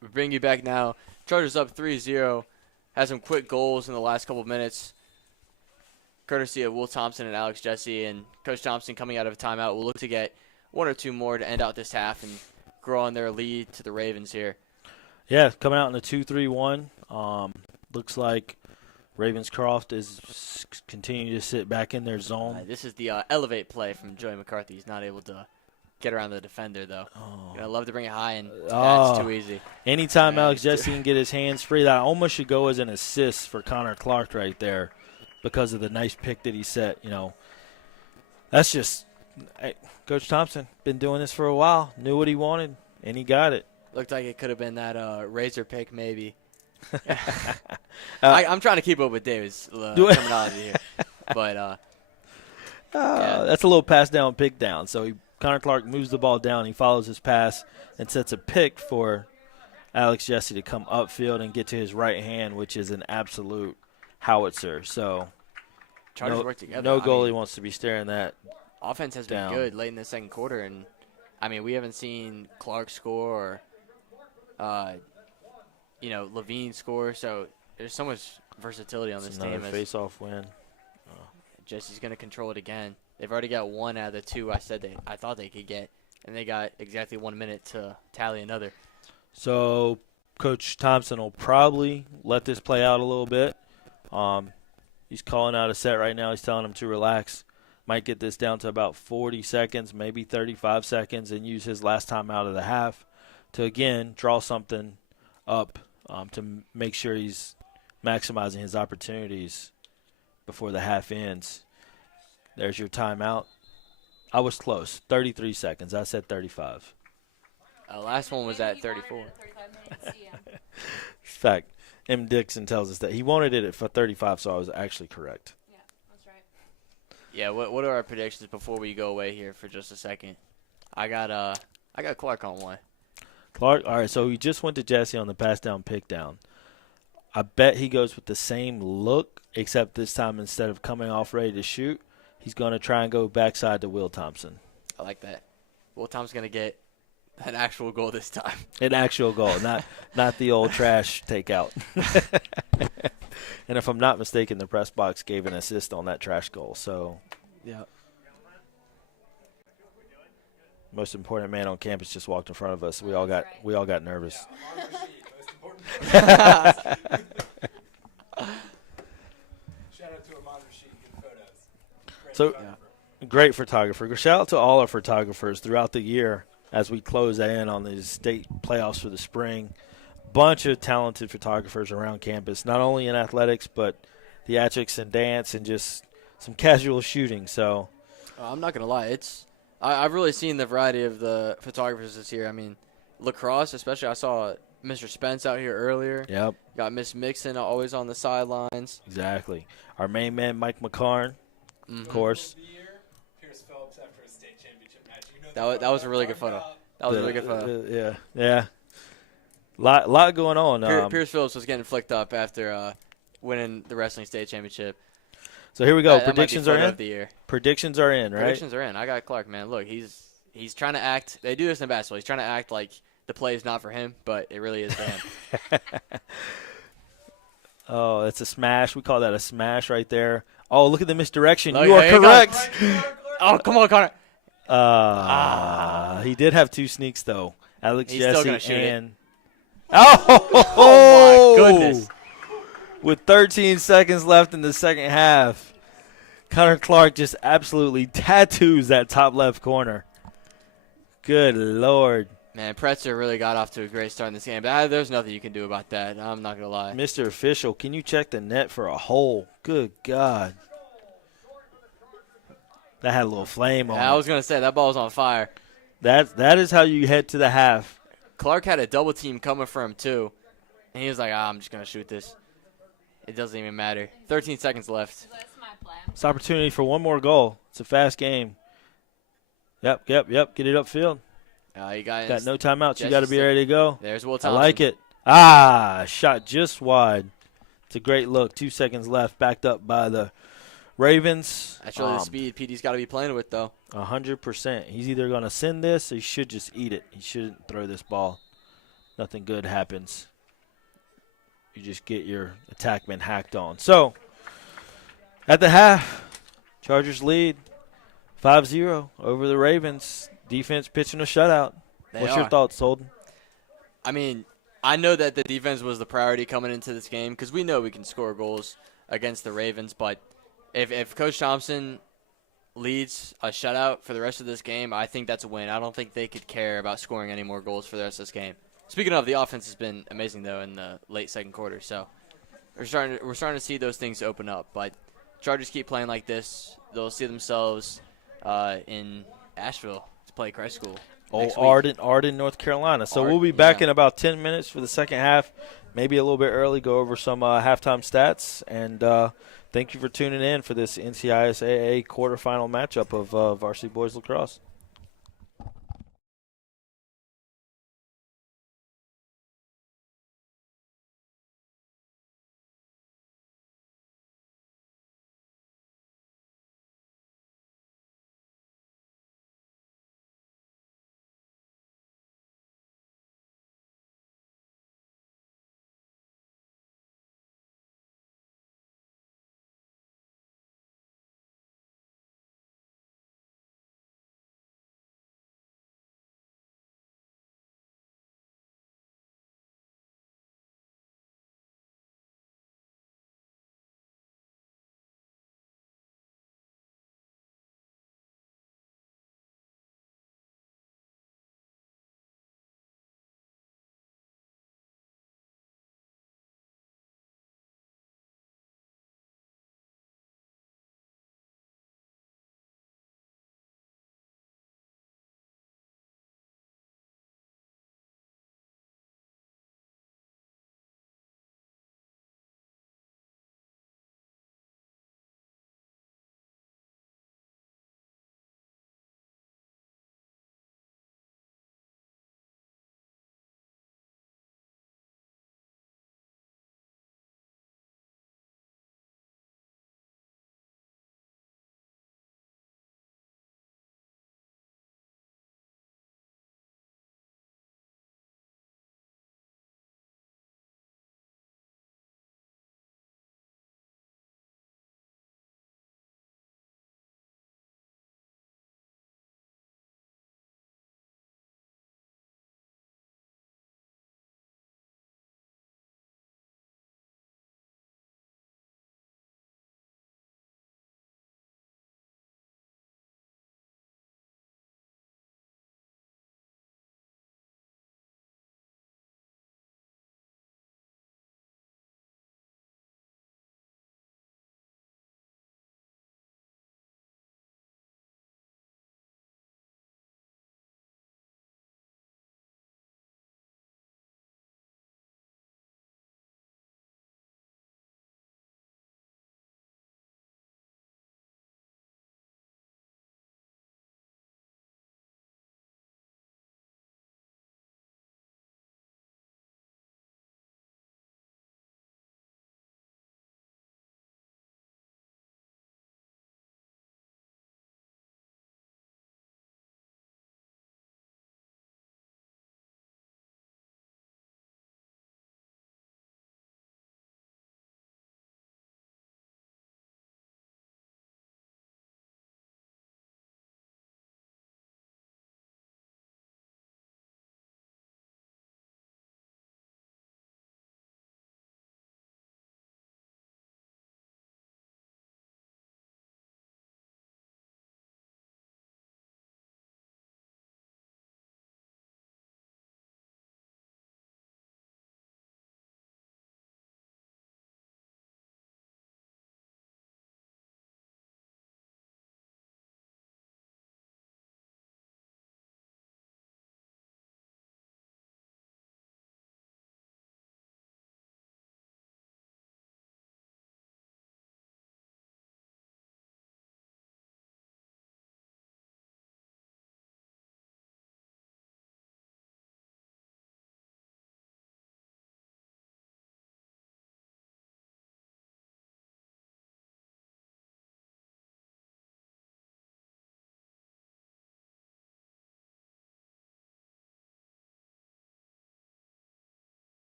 We bring you back now. Chargers up 3-0. Has some quick goals in the last couple of minutes, courtesy of Will Thompson and Alex Jesse. And Coach Thompson, coming out of a timeout, will look to get 1 or 2 more to end out this half and grow on their lead to the Ravens here. Yeah, coming out in a 2-3-1. Looks like Ravenscroft is continuing to sit back in their zone. This is the elevate play from Joey McCarthy. He's not able to get around the defender, though. I love to bring it high, and that's too easy. Anytime Alex Jesse can get his hands free, that almost should go as an assist for Connor Clark right there because of the nice pick that he set. You know, that's just Coach Thompson been doing this for a while, knew what he wanted, and he got it. Looked like it could have been that razor pick maybe. I'm trying to keep up with David's terminology here. But that's a little pass down, pick down. So Connor Clark moves the ball down. He follows his pass and sets a pick for Alex Jesse to come upfield and get to his right hand, which is an absolute howitzer. So Chargers work together. No I goalie mean, wants to be staring that. offense has down. been good late in the second quarter, and I mean we haven't seen Clark score or Levine score. So there's so much versatility on this Another team. face-off win. Jesse's going to control it again. They've already got one out of the two I thought they could get, and they got exactly 1 minute to tally another. So Coach Thompson will probably let this play out a little bit. He's calling out a set right now. He's telling him to relax. Might get this down to about 40 seconds, maybe 35 seconds, and use his last time out of the half to, again, draw something up to make sure he's maximizing his opportunities before the half ends. There's your timeout. I was close. 33 seconds. I said 35. Last one was at 34. In fact, M. Dixon tells us that he wanted it for 35, so I was actually correct. Yeah, that's right. Yeah, what are our predictions before we go away here for just a second? I got Clark on one. Clark, all right, so he just went to Jesse on the pass down, pick down. I bet he goes with the same look, except this time instead of coming off ready to shoot, he's going to try and go backside to Will Thompson. I like that. Will Thompson's going to get an actual goal this time. An actual goal, not the old trash takeout. And if I'm not mistaken, the press box gave an assist on that trash goal. So, yeah. Most important man on campus just walked in front of us. We all got nervous. Shout out to Amon Rashid, good photos. Great photographer. Shout out to all our photographers throughout the year as we close in on the state playoffs for the spring. Bunch of talented photographers around campus, not only in athletics but theatrics and dance and just some casual shooting. So I'm not going to lie. I've really seen the variety of the photographers this year. I mean, lacrosse especially. I saw Mr. Spence out here earlier. Yep. Got Miss Mixon always on the sidelines. Exactly. Our main man, Mike McCarn, of course. Pierce Phillips after a state championship match. That was a really good photo. That was a really good photo. Yeah. Lot going on. Pierce Phillips was getting flicked up after winning the wrestling state championship. So here we go. That Predictions might be are photo in. of the year. Predictions are in, right? Predictions are in. I got Clark, man. Look, he's trying to act. They do this in basketball. He's trying to act like the play is not for him, but it really is for him. Oh, it's a smash. We call that a smash right there. Oh, look at the misdirection. Oh, you are yeah, correct. Oh, come on, Connor. He did have two sneaks, though. Alex He's still Jesse gonna shoot it. and oh, my goodness. With 13 seconds left in the second half, Connor Clark just absolutely tattoos that top left corner. Good Lord. Man, Pretzer really got off to a great start in this game. But there's nothing you can do about that. I'm not going to lie. Mr. Official, can you check the net for a hole? Good God. That had a little flame on it. I was going to say, that ball was on fire. That is how you head to the half. Clark had a double team coming for him, too. And he was like, I'm just going to shoot this. It doesn't even matter. 13 seconds left. That's my plan. It's opportunity for one more goal. It's a fast game. Yep. Get it upfield. You got no timeouts. You Jesse got to be said- ready to go. There's Will I Thompson. like it. Shot just wide. It's a great look. 2 seconds left. Backed up by the Ravens. That's really the speed PD's got to be playing with, though. 100%. He's either going to send this or he should just eat it. He shouldn't throw this ball. Nothing good happens. You just get your attackman hacked on. So, at the half, Chargers lead 5-0 over the Ravens. Defense pitching a shutout. What's your thoughts, Holden? I mean, I know that the defense was the priority coming into this game because we know we can score goals against the Ravens. But if Coach Thompson leads a shutout for the rest of this game, I think that's a win. I don't think they could care about scoring any more goals for the rest of this game. Speaking of, the offense has been amazing, though, in the late second quarter. So we're starting to see those things open up. But Chargers keep playing like this, they'll see themselves in Asheville to play Christ School. Arden, North Carolina. So we'll be back in about 10 minutes for the second half, maybe a little bit early, go over some halftime stats. And thank you for tuning in for this NCISAA quarterfinal matchup of Varsity Boys Lacrosse.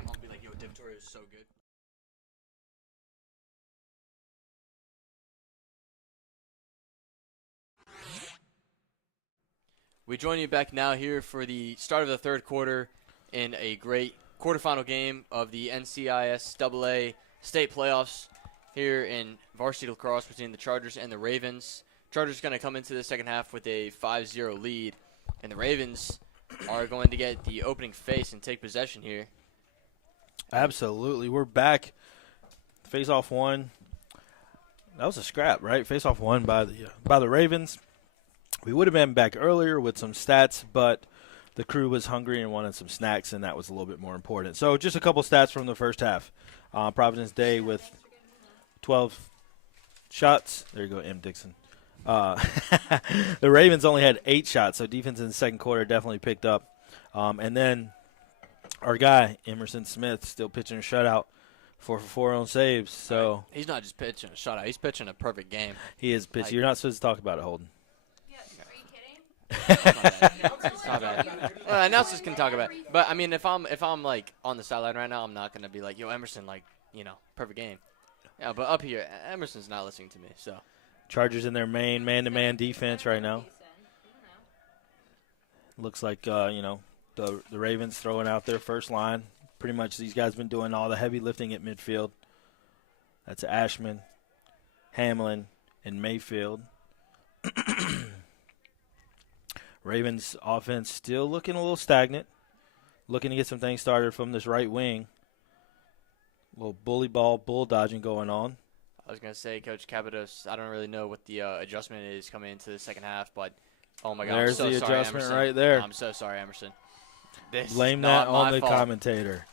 game, I'll be like, yo, Victoria is so good. We join you back now here for the start of the third quarter in a great quarterfinal game of the NCISAA state playoffs here in Varsity Lacrosse between the Chargers and the Ravens. Chargers going to come into the second half with a 5-0 lead, and the Ravens are going to get the opening face and take possession here. Absolutely. We're back. Face-off one. That was a scrap, right? Face-off one by the Ravens. We would have been back earlier with some stats, but the crew was hungry and wanted some snacks, and that was a little bit more important. So just a couple stats from the first half. Providence Day with 12 shots. There you go, M. Dixon. The Ravens only had 8 shots, so defense in the second quarter definitely picked up. And then our guy, Emerson Smith, still pitching a shutout, 4-for-4 on saves. So he's not just pitching a shutout; he's pitching a perfect game. He is pitching. You're not supposed to talk about it, Holden. Are you kidding? It's not bad. Announcers can talk about it. But, I mean, if I'm like, on the sideline right now, I'm not going to be like, yo, Emerson, like, perfect game. Yeah, but up here, Emerson's not listening to me, so. Chargers in their main man-to-man defense right now. Looks like, the Ravens throwing out their first line. Pretty much these guys been doing all the heavy lifting at midfield. That's Ashman, Hamlin, and Mayfield. Ravens offense still looking a little stagnant. Looking to get some things started from this right wing. A little bully ball, bull dodging going on. I was going to say, Coach Cabados, I don't really know what the adjustment is coming into the second half, but oh my God, there's I'm so the sorry, adjustment Emerson. right there. No, I'm so sorry, Emerson. This Blame is that not on my the fault. commentator.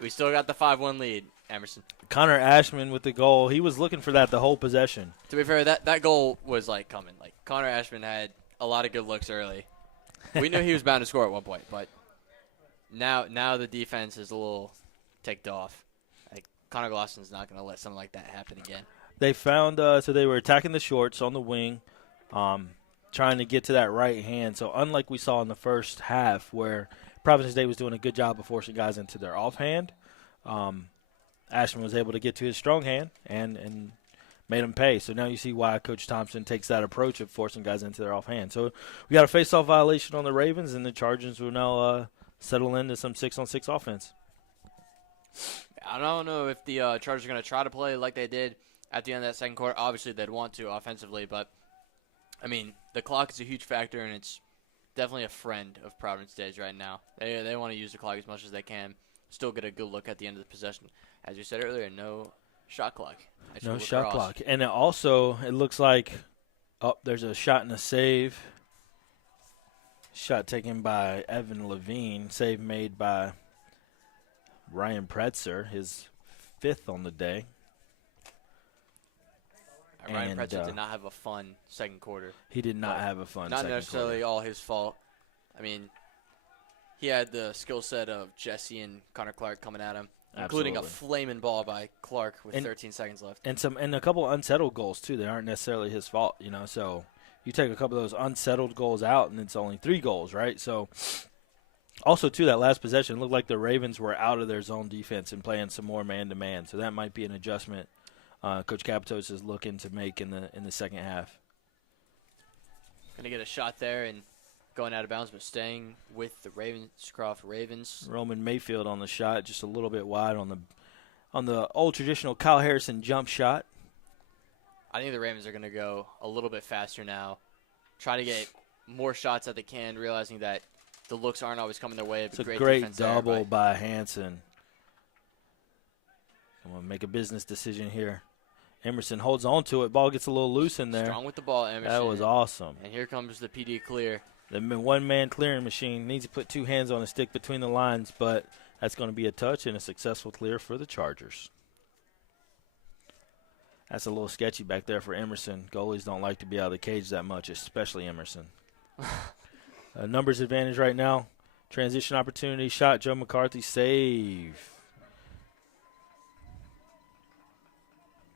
We still got the 5-1 lead, Emerson. Connor Ashman with the goal. He was looking for that the whole possession. To be fair, that goal was like coming. Like Connor Ashman had a lot of good looks early. We knew he was bound to score at one point, but now the defense is a little ticked off. Like Connor Glosson's not going to let something like that happen again. They found so they were attacking the shorts on the wing, trying to get to that right hand. So unlike we saw in the first half where Providence Day was doing a good job of forcing guys into their offhand, Ashman was able to get to his strong hand and made them pay. So now you see why Coach Thompson takes that approach of forcing guys into their offhand. So we got a face-off violation on the Ravens, and the Chargers will now settle into some 6-on-6 offense. I don't know if the Chargers are going to try to play like they did at the end of that second quarter. Obviously, they'd want to offensively, but, I mean, the clock is a huge factor, and it's definitely a friend of Providence Days right now. They want to use the clock as much as they can, still get a good look at the end of the possession. As you said earlier, no shot clock. No shot clock. And it looks like, there's a shot and a save. Shot taken by Evan Levine. Save made by Ryan Pretzer, his 5th on the day. Ryan Pretzer did not have a fun second quarter. He did not have a fun second quarter. Not necessarily all his fault. I mean, he had the skill set of Jesse and Connor Clark coming at him. Including a flaming ball by Clark with 13 seconds left. And a couple unsettled goals, too. They aren't necessarily his fault, So you take a couple of those unsettled goals out, and it's only 3 goals, right? So also, too, that last possession looked like the Ravens were out of their zone defense and playing some more man-to-man. So that might be an adjustment Coach Capitos is looking to make in the second half. Going to get a shot there and going out of bounds, but staying with the Ravenscroft Ravens. Roman Mayfield on the shot, just a little bit wide on the old traditional Kyle Harrison jump shot. I think the Ravens are going to go a little bit faster now, try to get more shots that they can, realizing that the looks aren't always coming their way. It's a great double by Hansen. I'm going to make a business decision here. Emerson holds on to it. Ball gets a little loose in there. Strong with the ball, Emerson. That was awesome. And here comes the PD clear. The one-man clearing machine needs to put 2 hands on a stick between the lines, but that's going to be a touch and a successful clear for the Chargers. That's a little sketchy back there for Emerson. Goalies don't like to be out of the cage that much, especially Emerson. Numbers advantage right now. Transition opportunity, shot, Joe McCarthy, save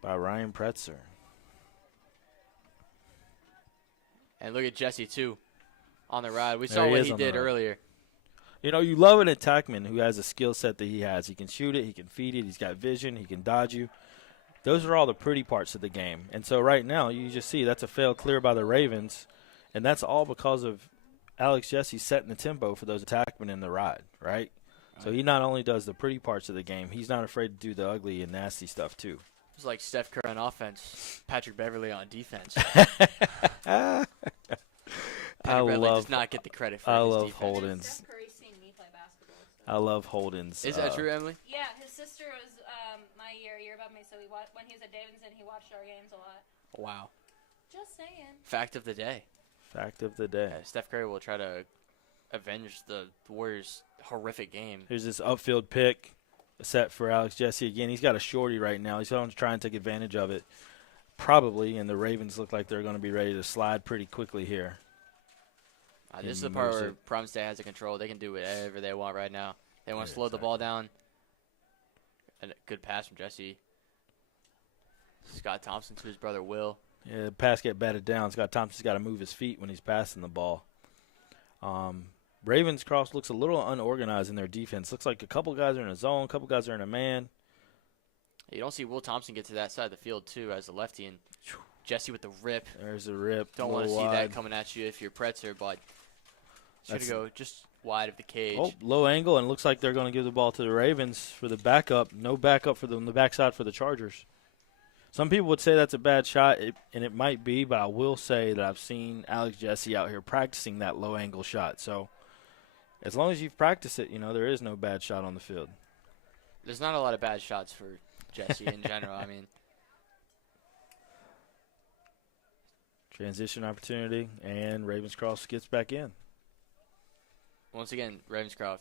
by Ryan Pretzer. And look at Jesse, too, on the ride. We saw what he did earlier. You know, you love an attackman who has a skill set that he has. He can shoot it. He can feed it. He's got vision. He can dodge you. Those are all the pretty parts of the game. And so right now you just see that's a fail clear by the Ravens, and that's all because of Alex Jesse setting the tempo for those attackmen in the ride, right? So he not only does the pretty parts of the game, he's not afraid to do the ugly and nasty stuff too. It's like Steph Curry on offense, Patrick Beverly on defense. I Patrick Beverly love does not get the credit for I his love defense. Holden's. Steph Curry's seen me play basketball. So. I love Holden's. Is that true, Emily? Yeah, his sister was my year above me, so when he was at Davidson, he watched our games a lot. Wow. Just saying. Fact of the day. Fact of the day. Yeah, Steph Curry will try to avenge the Warriors' horrific game. Here's this upfield pick set for Alex Jesse again. He's got a shorty right now. He's going to try and take advantage of it, probably, and the Ravens look like they're going to be ready to slide pretty quickly here. This is the part where Providence State has the control. They can do whatever they want right now. They want to slow the ball down. A good pass from Jesse. Scott Thompson to his brother Will. Yeah, the pass get batted down. Scott Thompson's got to move his feet when he's passing the ball. Ravenscroft looks a little unorganized in their defense. Looks like a couple guys are in a zone, a couple guys are in a man. You don't see Will Thompson get to that side of the field, too, as a lefty. And Jesse with the rip. There's a rip. Don't want to see that coming at you if you're Pretzer, but should go just wide of the cage. Oh, low angle, and looks like they're going to give the ball to the Ravens for the backup. No backup for on the backside for the Chargers. Some people would say that's a bad shot, and it might be, but I will say that I've seen Alex Jesse out here practicing that low angle shot. So as long as you've practiced it, you know, there is no bad shot on the field. There's not a lot of bad shots for Jesse in general. I mean, transition opportunity, and Ravenscroft gets back in. Once again, Ravenscroft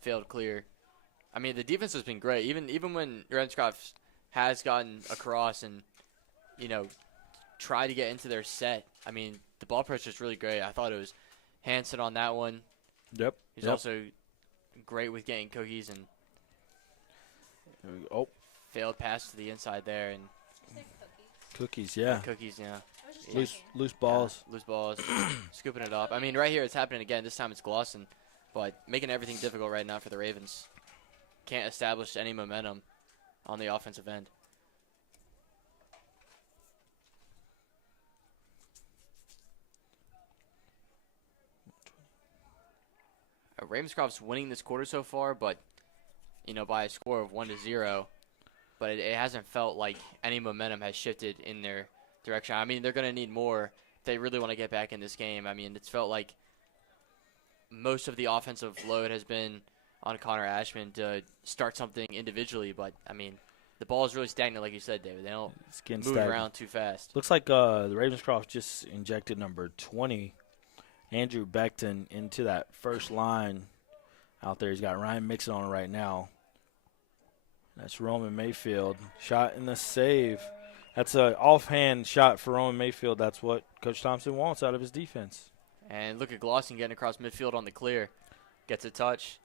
failed clear. I mean, the defense has been great. Even when Ravenscroft has gotten across and, you know, tried to get into their set, I mean, the ball pressure is really great. I thought it was Hansen on that one. Yep. He's also great with getting cookies and failed pass to the inside there. And cookies, yeah. Cookies, yeah. Loose balls. Yeah, loose balls. Scooping it up. I mean, right here it's happening again. This time it's Glosson, but making everything difficult right now for the Ravens. Can't establish any momentum on the offensive end. Ravenscroft's winning this quarter so far, but, you know, by a score of 1-0. But it hasn't felt like any momentum has shifted in their direction. I mean, they're going to need more if they really want to get back in this game. I mean, it's felt like most of the offensive load has been on Connor Ashman to start something individually. But, I mean, the ball is really stagnant, like you said, David. They don't move around too fast. Looks like the Ravenscroft just injected number 20, Andrew Beckton, into that first line out there. He's got Ryan Mixon on it right now. That's Roman Mayfield. Shot in the save. That's an offhand shot for Roman Mayfield. That's what Coach Thompson wants out of his defense. And look at Glosson getting across midfield on the clear. Gets a touch,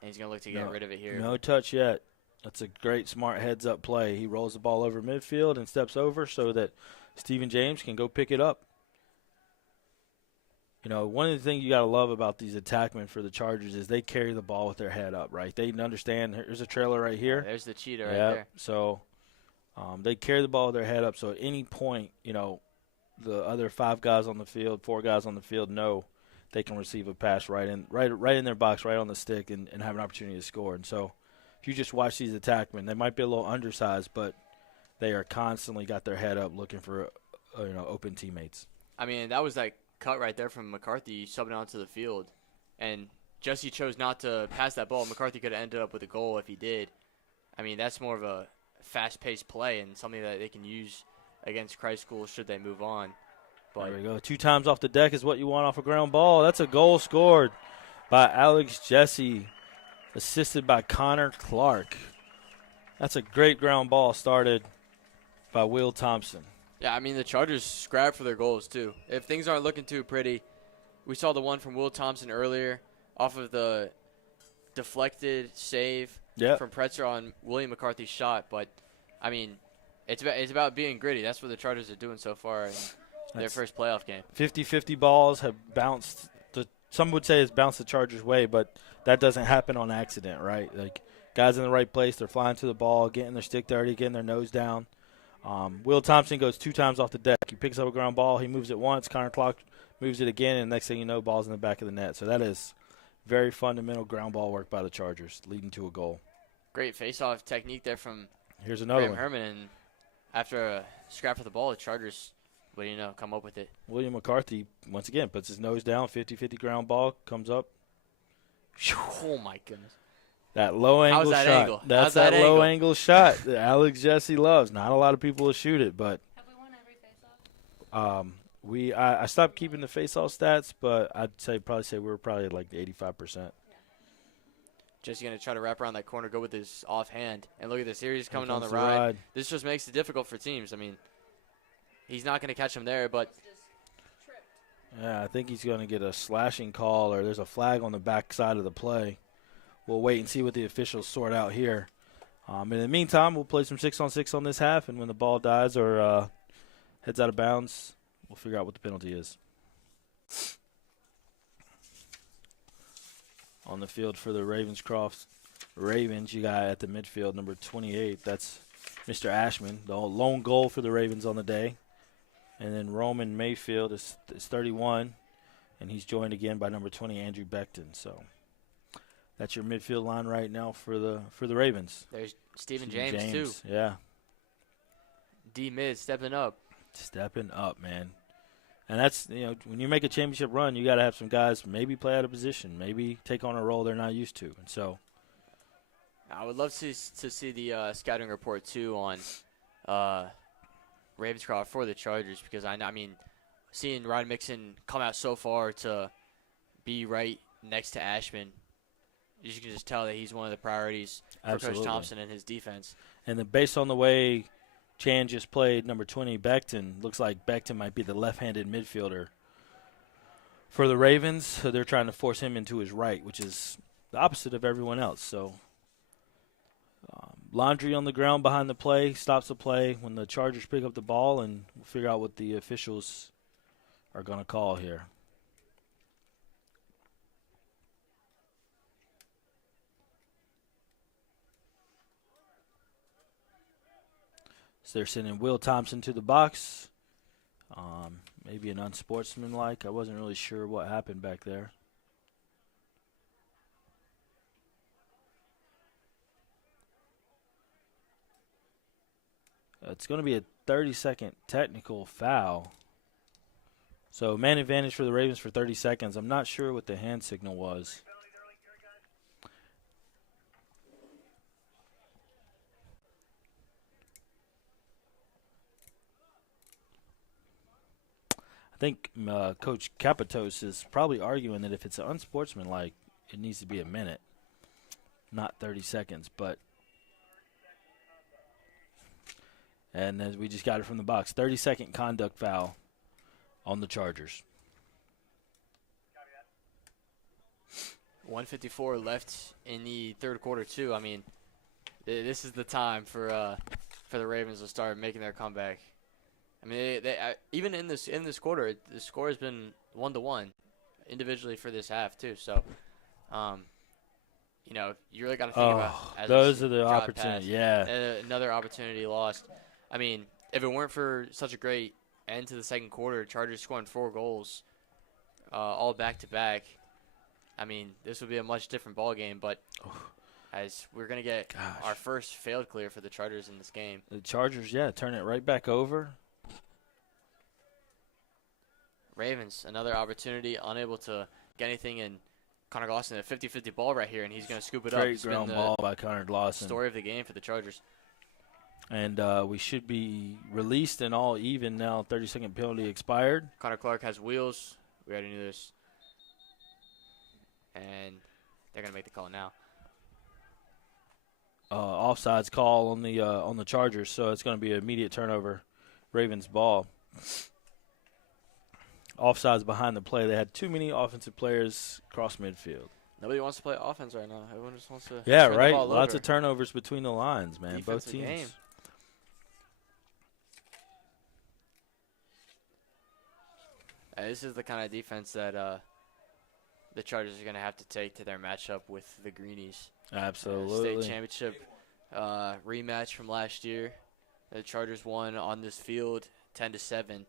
and he's going to look to get rid of it here. No touch yet. That's a great, smart heads-up play. He rolls the ball over midfield and steps over so that Stephen James can go pick it up. You know, one of the things you got to love about these attackmen for the Chargers is they carry the ball with their head up, right? They understand there's a trailer right here. There's the cheetah right there. So they carry the ball with their head up. So at any point, you know, the other 5 guys on the field, 4 guys on the field know they can receive a pass right in their box, right on the stick, and have an opportunity to score. And so if you just watch these attackmen, they might be a little undersized, but they are constantly got their head up looking for open teammates. I mean, that was like cut right there from McCarthy subbing onto the field, and Jesse chose not to pass that ball. McCarthy could have ended up with a goal if he did. I mean, that's more of a fast-paced play and something that they can use against Christ School should they move on. But there we go. 2 times off the deck is what you want off a ground ball. That's a goal scored by Alex Jesse, assisted by Connor Clark. That's a great ground ball started by Will Thompson. Yeah, I mean, the Chargers scrap for their goals, too. If things aren't looking too pretty, we saw the one from Will Thompson earlier off of the deflected save from Pretzer on William McCarthy's shot. But, I mean, it's about being gritty. That's what the Chargers are doing so far in their first playoff game. 50-50 balls have bounced some would say it's bounced the Chargers' way, but that doesn't happen on accident, right? Like, guys in the right place, they're flying to the ball, getting their stick dirty, getting their nose down. Will Thompson goes 2 times off the deck. He picks up a ground ball. He moves it once. Connor Clark moves it again, and next thing you know, ball's in the back of the net. So that is very fundamental ground ball work by the Chargers, leading to a goal. Great face-off technique there from Here's another Graham one. Herman, and after a scrap for the ball, the Chargers, what do you know, come up with it. William McCarthy, once again, puts his nose down, 50-50 ground ball, comes up. Oh, my goodness. That low angle How's that shot. angle? That's How's that that low angle? angle shot that Alex Jesse loves. Not a lot of people will shoot it, but Have we won every face-off? I stopped keeping the face-off stats, but I'd say we were probably like 85%. Just going to try to wrap around that corner, go with his offhand. And look at this. Here he's coming Here on the comes ride. This just makes it difficult for teams. I mean, he's not going to catch him there, but Just tripped. Yeah, I think he's going to get a slashing call, or there's a flag on the back side of the play. We'll wait and see what the officials sort out here. In the meantime, we'll play some 6-on-6 on this half, and when the ball dies or heads out of bounds, we'll figure out what the penalty is. On the field for the Ravenscroft Ravens, you got at the midfield, number 28. That's Mr. Ashman, the lone goal for the Ravens on the day. And then Roman Mayfield is 31, and he's joined again by number 20, Andrew Beckton. So that's your midfield line right now for the Ravens. there's Stephen James, too. Yeah, D-mid stepping up. stepping up, man. And that's, when you make a championship run, you got to have some guys maybe play out of position, maybe take on a role they're not used to. And so I would love to see the scouting report, too, on Ravenscroft for the Chargers, because I mean, seeing Ryan Mixon come out so far to be right next to Ashman, you can just tell that he's one of the priorities for Absolutely. Coach Thompson and his defense. And then based on the way Chan just played number 20, Beckton, looks like Beckton might be the left-handed midfielder for the Ravens. So they're trying to force him into his right, which is the opposite of everyone else. So Laundry on the ground behind the play, stops the play when the Chargers pick up the ball, and we'll figure out what the officials are going to call here. So they're sending Will Thompson to the box. Maybe an unsportsmanlike. I wasn't really sure what happened back there. It's going to be a 30-second technical foul. So man advantage for the Ravens for 30 seconds. I'm not sure what the hand signal was. I think Coach Capitos is probably arguing that if it's unsportsmanlike, it needs to be a minute, not 30 seconds. And then we just got it from the box. 30-second conduct foul on the Chargers. 1:54 left in the third quarter, too. I mean, this is the time for the Ravens to start making their comeback. I mean, even in this quarter, the score has been 1-1 individually for this half, too. So, you really got to think about as those we are the drive opportunities. past. Yeah. Another opportunity lost. I mean, if it weren't for such a great end to the second quarter, Chargers scoring 4 goals, all back-to-back, I mean, this would be a much different ball game. But as we're going to get our first failed clear for the Chargers in this game. The Chargers, turn it right back over. Ravens, another opportunity, unable to get anything in. Connor Glosson, a 50-50 ball right here, and he's going to scoop it up. Great It's been ground the ball by Connor Glosson. story of the game for the Chargers. And we should be released and all even now. 30-second penalty expired. Connor Clark has wheels. We already knew this. And they're going to make the call now. Offsides call on the Chargers, so it's going to be an immediate turnover. Ravens ball. Offsides behind the play. They had too many offensive players cross midfield. Nobody wants to play offense right now. Everyone just wants to Yeah, turn right. the ball Lots over. of turnovers between the lines, man. Both Defensive teams. game. This is the kind of defense that the Chargers are going to have to take to their matchup with the Greenies. Absolutely. State championship rematch from last year. The Chargers won on this field 10-7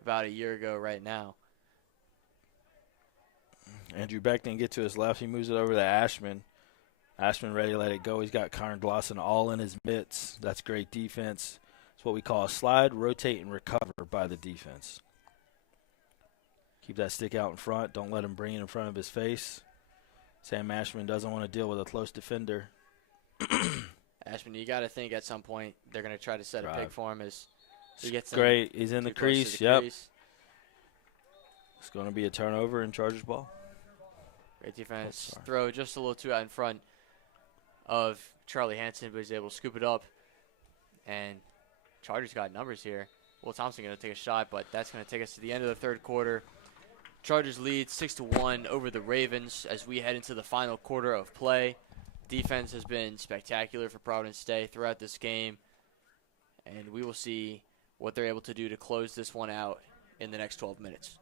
about a year ago right now. Andrew Beck didn't get to his left. He moves it over to Ashman. Ashman ready to let it go. He's got Kyron Glosson all in his mitts. That's great defense. It's what we call a slide, rotate, and recover by the defense. Keep that stick out in front. Don't let him bring it in front of his face. Sam Ashman doesn't want to deal with a close defender. Ashman, you got to think at some point they're going to try to set a pick for him as he gets great. He's in the crease. Crease. It's going to be a turnover in Chargers ball. Great defense. Throw just a little too out in front of Charlie Hansen, but he's able to scoop it up. And Chargers got numbers here. Will Thompson going to take a shot, but that's going to take us to the end of the third quarter. Chargers lead 6-1 over the Ravens as we head into the final quarter of play. Defense has been spectacular for Providence State throughout this game, and we will see what they're able to do to close this one out in the next 12 minutes.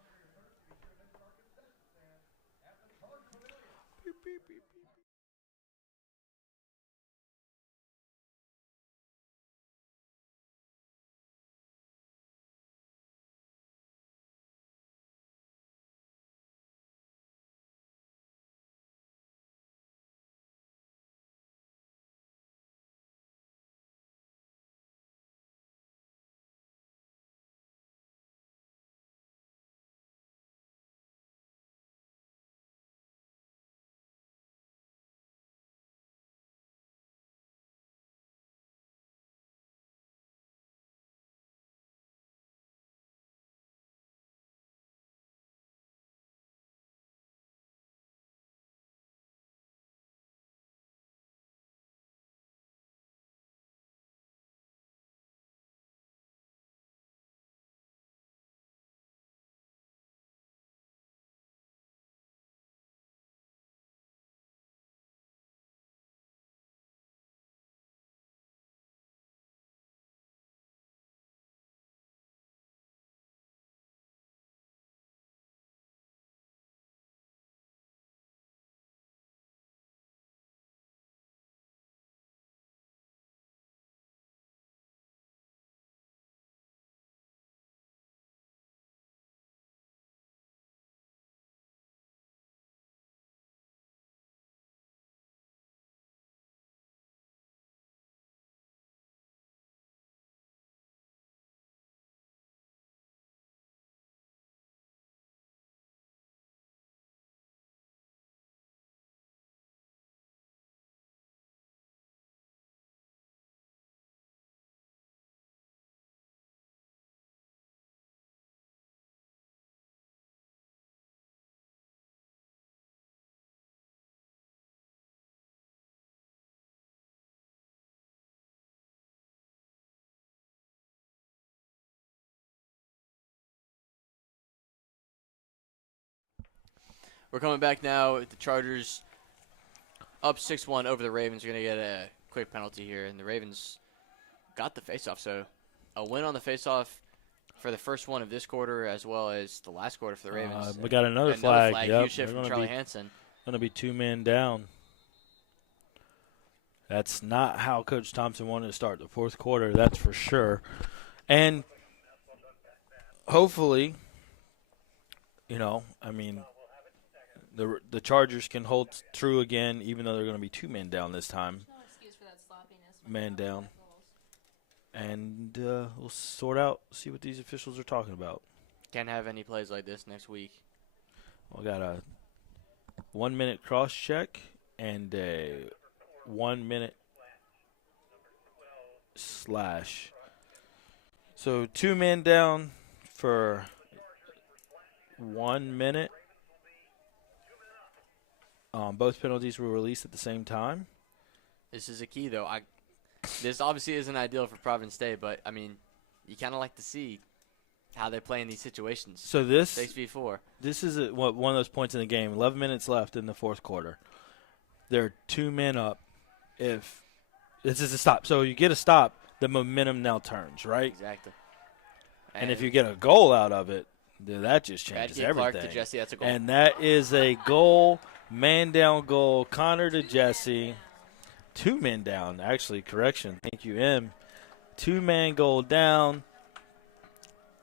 We're coming back now. The Chargers up 6-1 over the Ravens. We're going to get a quick penalty here, and the Ravens got the faceoff. So a win on the faceoff for the first one of this quarter as well as the last quarter for the Ravens. We got another flag. Huge shift from Charlie Hansen. Going to be 2 men down. That's not how Coach Thompson wanted to start the fourth quarter, that's for sure. And hopefully, the Chargers can hold true again, even though they're going to be 2 men down this time. No excuse for that sloppiness. Man down. And we'll see what these officials are talking about. Can't have any plays like this next week. We got a 1-minute cross check and a 1-minute slash. So 2 men down for 1 minute. Both penalties were released at the same time. This is a key, though. This obviously isn't ideal for Providence State, but, you kind of like to see how they play in these situations. So this 6v4. This is one of those points in the game. 11 minutes left in the fourth quarter. They're 2 men up. If this is a stop, so you get a stop, the momentum now turns, right? Exactly. And if you get a goal out of it, Dude, that just changes Radke Clark everything. to Jesse, that's a goal. And that is a goal, man-down goal. Connor to Jesse. 2 men down, actually, correction. Thank you, M. 2-man goal down.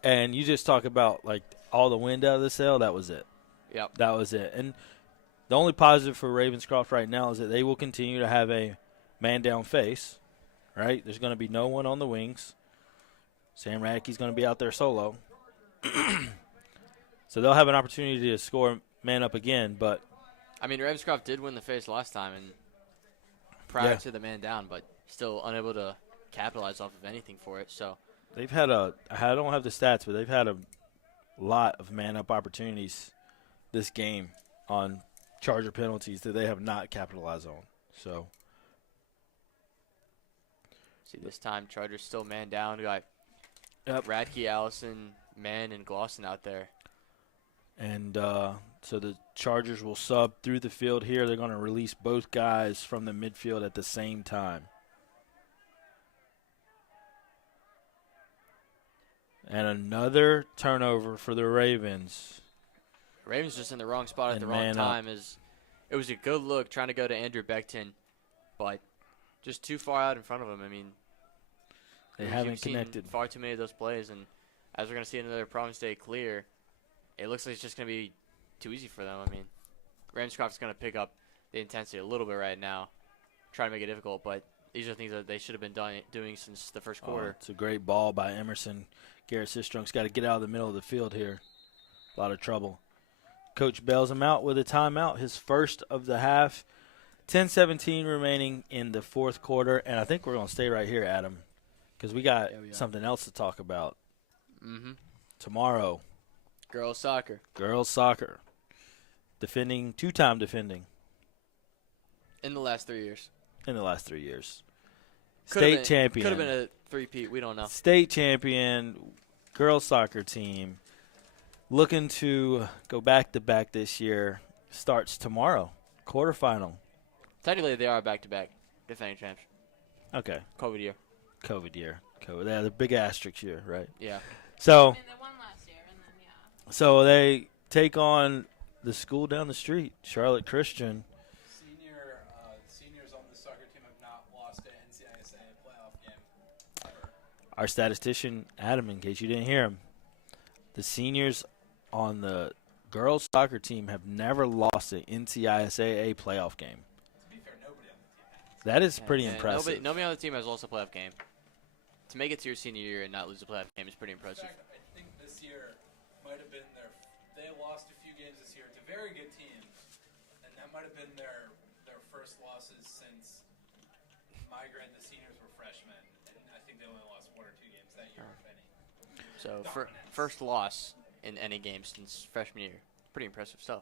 And you just talk about, like, all the wind out of the sail. That was it. Yep. That was it. And the only positive for Ravenscroft right now is that they will continue to have a man-down face, right? There's going to be no one on the wings. Sam Radke's going to be out there solo. So they'll have an opportunity to score man up again, but I mean, Ravenscroft did win the face last time and prior to the man down, but still unable to capitalize off of anything for it. So they've had I don't have the stats, but they've had a lot of man up opportunities this game on Charger penalties that they have not capitalized on. So see, this time Chargers still man down. We got Yep. Radke, Allison, Mann, and Glosson out there. And so the Chargers will sub through the field here. They're going to release both guys from the midfield at the same time. And another turnover for the Ravens. Ravens just in the wrong spot at And the wrong man time. It was a good look trying to go to Andrew Beckton, but just too far out in front of him. I mean, They you've haven't seen connected. far too many of those plays, and as we're going to see another Providence Day clear, it looks like it's just going to be too easy for them. I mean, Ravenscroft's going to pick up the intensity a little bit right now, try to make it difficult, but these are things that they should have been doing since the first quarter. It's a great ball by Emerson. Garrett Sistrunk's got to get out of the middle of the field here. A lot of trouble. Coach bails him out with a timeout, his first of the half. 10:17 remaining in the fourth quarter, and I think we're going to stay right here, Adam, because we got something else to talk about. Tomorrow. Girls soccer. Girls soccer. Defending, two-time defending. In the last 3 years. In the last 3 years. Could've Champion. Could have been a three-peat. We don't know. State champion girls soccer team. Looking to go back-to-back this year. Starts tomorrow. Quarterfinal. Technically, they are back-to-back defending champs. Okay. COVID year. COVID year. COVID. Yeah, the big asterisk year, right? Yeah. So, I mean, they won last year, and then, yeah. so they take on the school down the street, Charlotte Christian. Seniors on the soccer team have not lost an NCISAA playoff game ever. Our statistician, Adam, in case you didn't hear him, the seniors on the girls soccer team have never lost an NCISAA playoff game. To be fair, nobody on the team has. That is pretty Yeah, impressive. Nobody on the team has lost a playoff game. To make it to your senior year and not lose a playoff game is pretty In impressive. fact, I think this year might have been they lost a few games this year to very good teams, and that might have been their first losses since my grade, the seniors were freshmen, and I think they only lost 1 or 2 games that year, if any. So first loss in any game since freshman year. Pretty impressive stuff.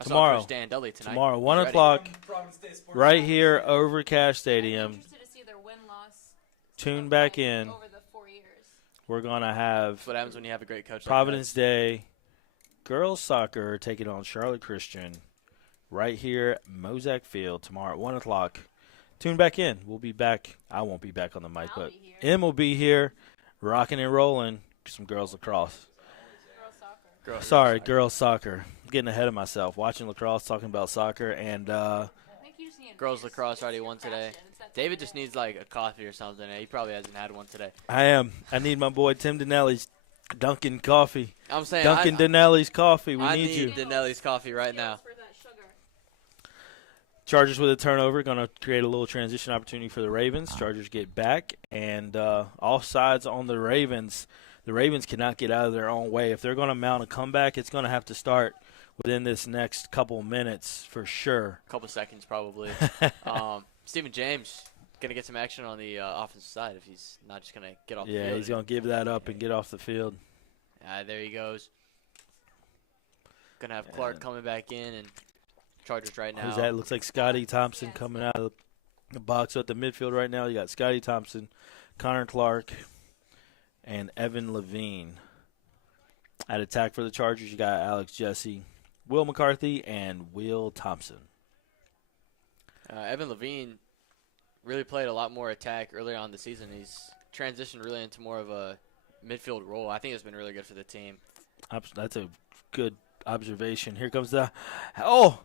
I Tomorrow. saw Coach Dan Dudley tonight. Tomorrow, 1 He's ready. o'clock, Providence Day Sports right Conference. here over Cash I'm Stadium. interested to see their win-loss. Tune back in. Over the 4 years. We're going to have That's what happens when you have a great coach. Providence Day girls soccer taking on Charlotte Christian right here at Mozak Field tomorrow at 1 o'clock. Tune back in. We'll be back. I won't be back on the mic, I'll but be here. M will be here rocking and rolling some girls lacrosse. Girls soccer. Girls Sorry, soccer. girls soccer. Getting ahead of myself. Watching lacrosse, talking about soccer, and I think you just need Girls advanced lacrosse already won passion. today. It's that David time just of needs like a coffee or something. He probably hasn't had one today. I am. I need my boy Tim Donnelly's Dunkin' Coffee. I'm saying Dunkin' Donnelly's Coffee. We I need you. Denelli's coffee right day. now. For that sugar. Chargers with a turnover, going to create a little transition opportunity for the Ravens. Chargers get back, and all sides on the Ravens. The Ravens cannot get out of their own way. If they're going to mount a comeback, it's going to have to start within this next couple minutes for sure. Couple seconds probably. Stephen James gonna get some action on the offensive side if he's not just gonna get off the Yeah, field. he's going to give that up and get off the field. There he goes. Gonna have Clark And- coming back in and Chargers right now. Who's that? Looks like Scotty Thompson coming out of the box at the midfield right now. You got Scotty Thompson, Connor Clark, and Evan Levine. At attack for the Chargers, you got Alex Jesse, Will McCarthy, and Will Thompson. Evan Levine really played a lot more attack earlier on in the season. He's transitioned really into more of a midfield role. I think it's been really good for the team. That's a good observation. Here comes the – oh,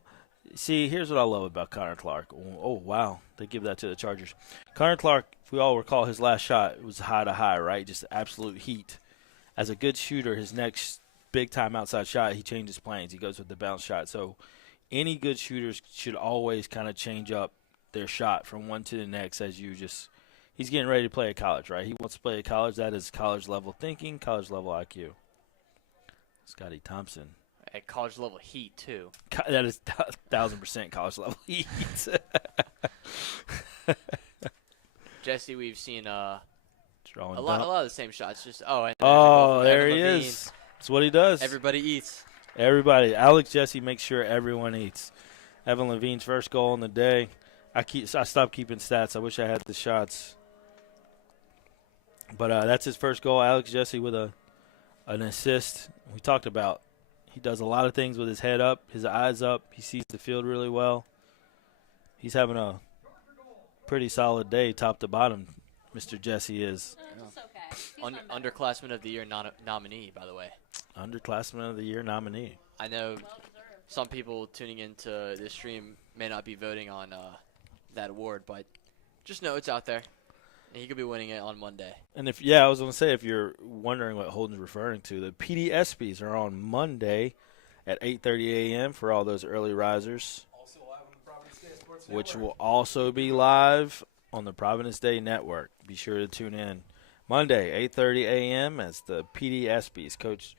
see, here's what I love about Connor Clark. Oh, wow. They give that to the Chargers. Connor Clark, if we all recall his last shot, it was high to high, right? Just absolute heat. As a good shooter, his next big-time outside shot, he changes planes. He goes with the bounce shot. So any good shooters should always kind of change up their shot from one to the next as you just – he's getting ready to play at college, right? He wants to play at college. That is college-level thinking, college-level IQ. Scotty Thompson. At college level heat, too. That is 1,000% college level heat. Jesse, we've seen a Drawing lot dump. of the same shots. Just and There he Levine. is. That's what he does. Everybody eats. Everybody. Alex Jesse makes sure everyone eats. Evan Levine's first goal in the day. I stopped keeping stats. I wish I had the shots. But that's his first goal. Alex Jesse with an assist. We talked about he does a lot of things with his head up, his eyes up. He sees the field really well. He's having a pretty solid day top to bottom, Mr. Jesse is. It's okay. He's done better. Underclassman of the Year nominee, by the way. Underclassman of the Year nominee. I know Well deserved. some people tuning into this stream may not be voting on that award, but just know it's out there. And he could be winning it on Monday. And I was going to say, if you're wondering what Holden's referring to, the PDSPs are on Monday at 8:30 a.m. for all those early risers, Also live on the Providence Day Sports which Network. will also be live on the Providence Day Network. Be sure to tune in Monday, 8:30 a.m. as the PDSPs coach.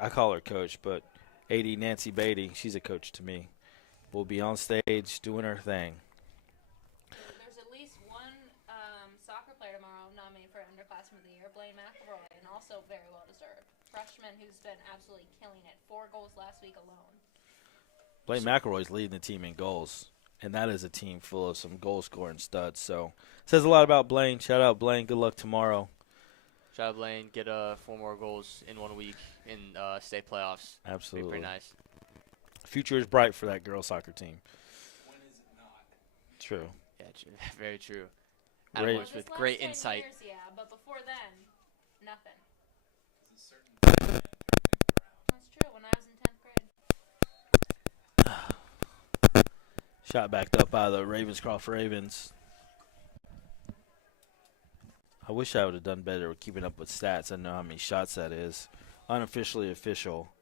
I call her coach, but AD Nancy Beatty, she's a coach to me, will be on stage doing her thing. There's at least one soccer player tomorrow nominated for Underclassman of the Year, Blaine McElroy, and also very well deserved. Freshman who's been absolutely killing it. 4 goals last week alone. Blaine McElroy's leading the team in goals, and that is a team full of some goal-scoring studs. So says a lot about Blaine. Shout out Blaine. Good luck tomorrow. Shout out Blaine, get 4 more goals in 1 week in state playoffs. Absolutely. Be pretty nice. Future is bright for that girls soccer team. When is it not? True. Yeah, very true. Great. Adam Well, Woods this with last great 10 insight. Years, yeah, but before then, nothing. There's a certain thing around. That's true. When I was in 10th grade. Shot backed up by the Ravenscroft Ravens. I wish I would have done better with keeping up with stats. I know how many shots that is. Unofficially official.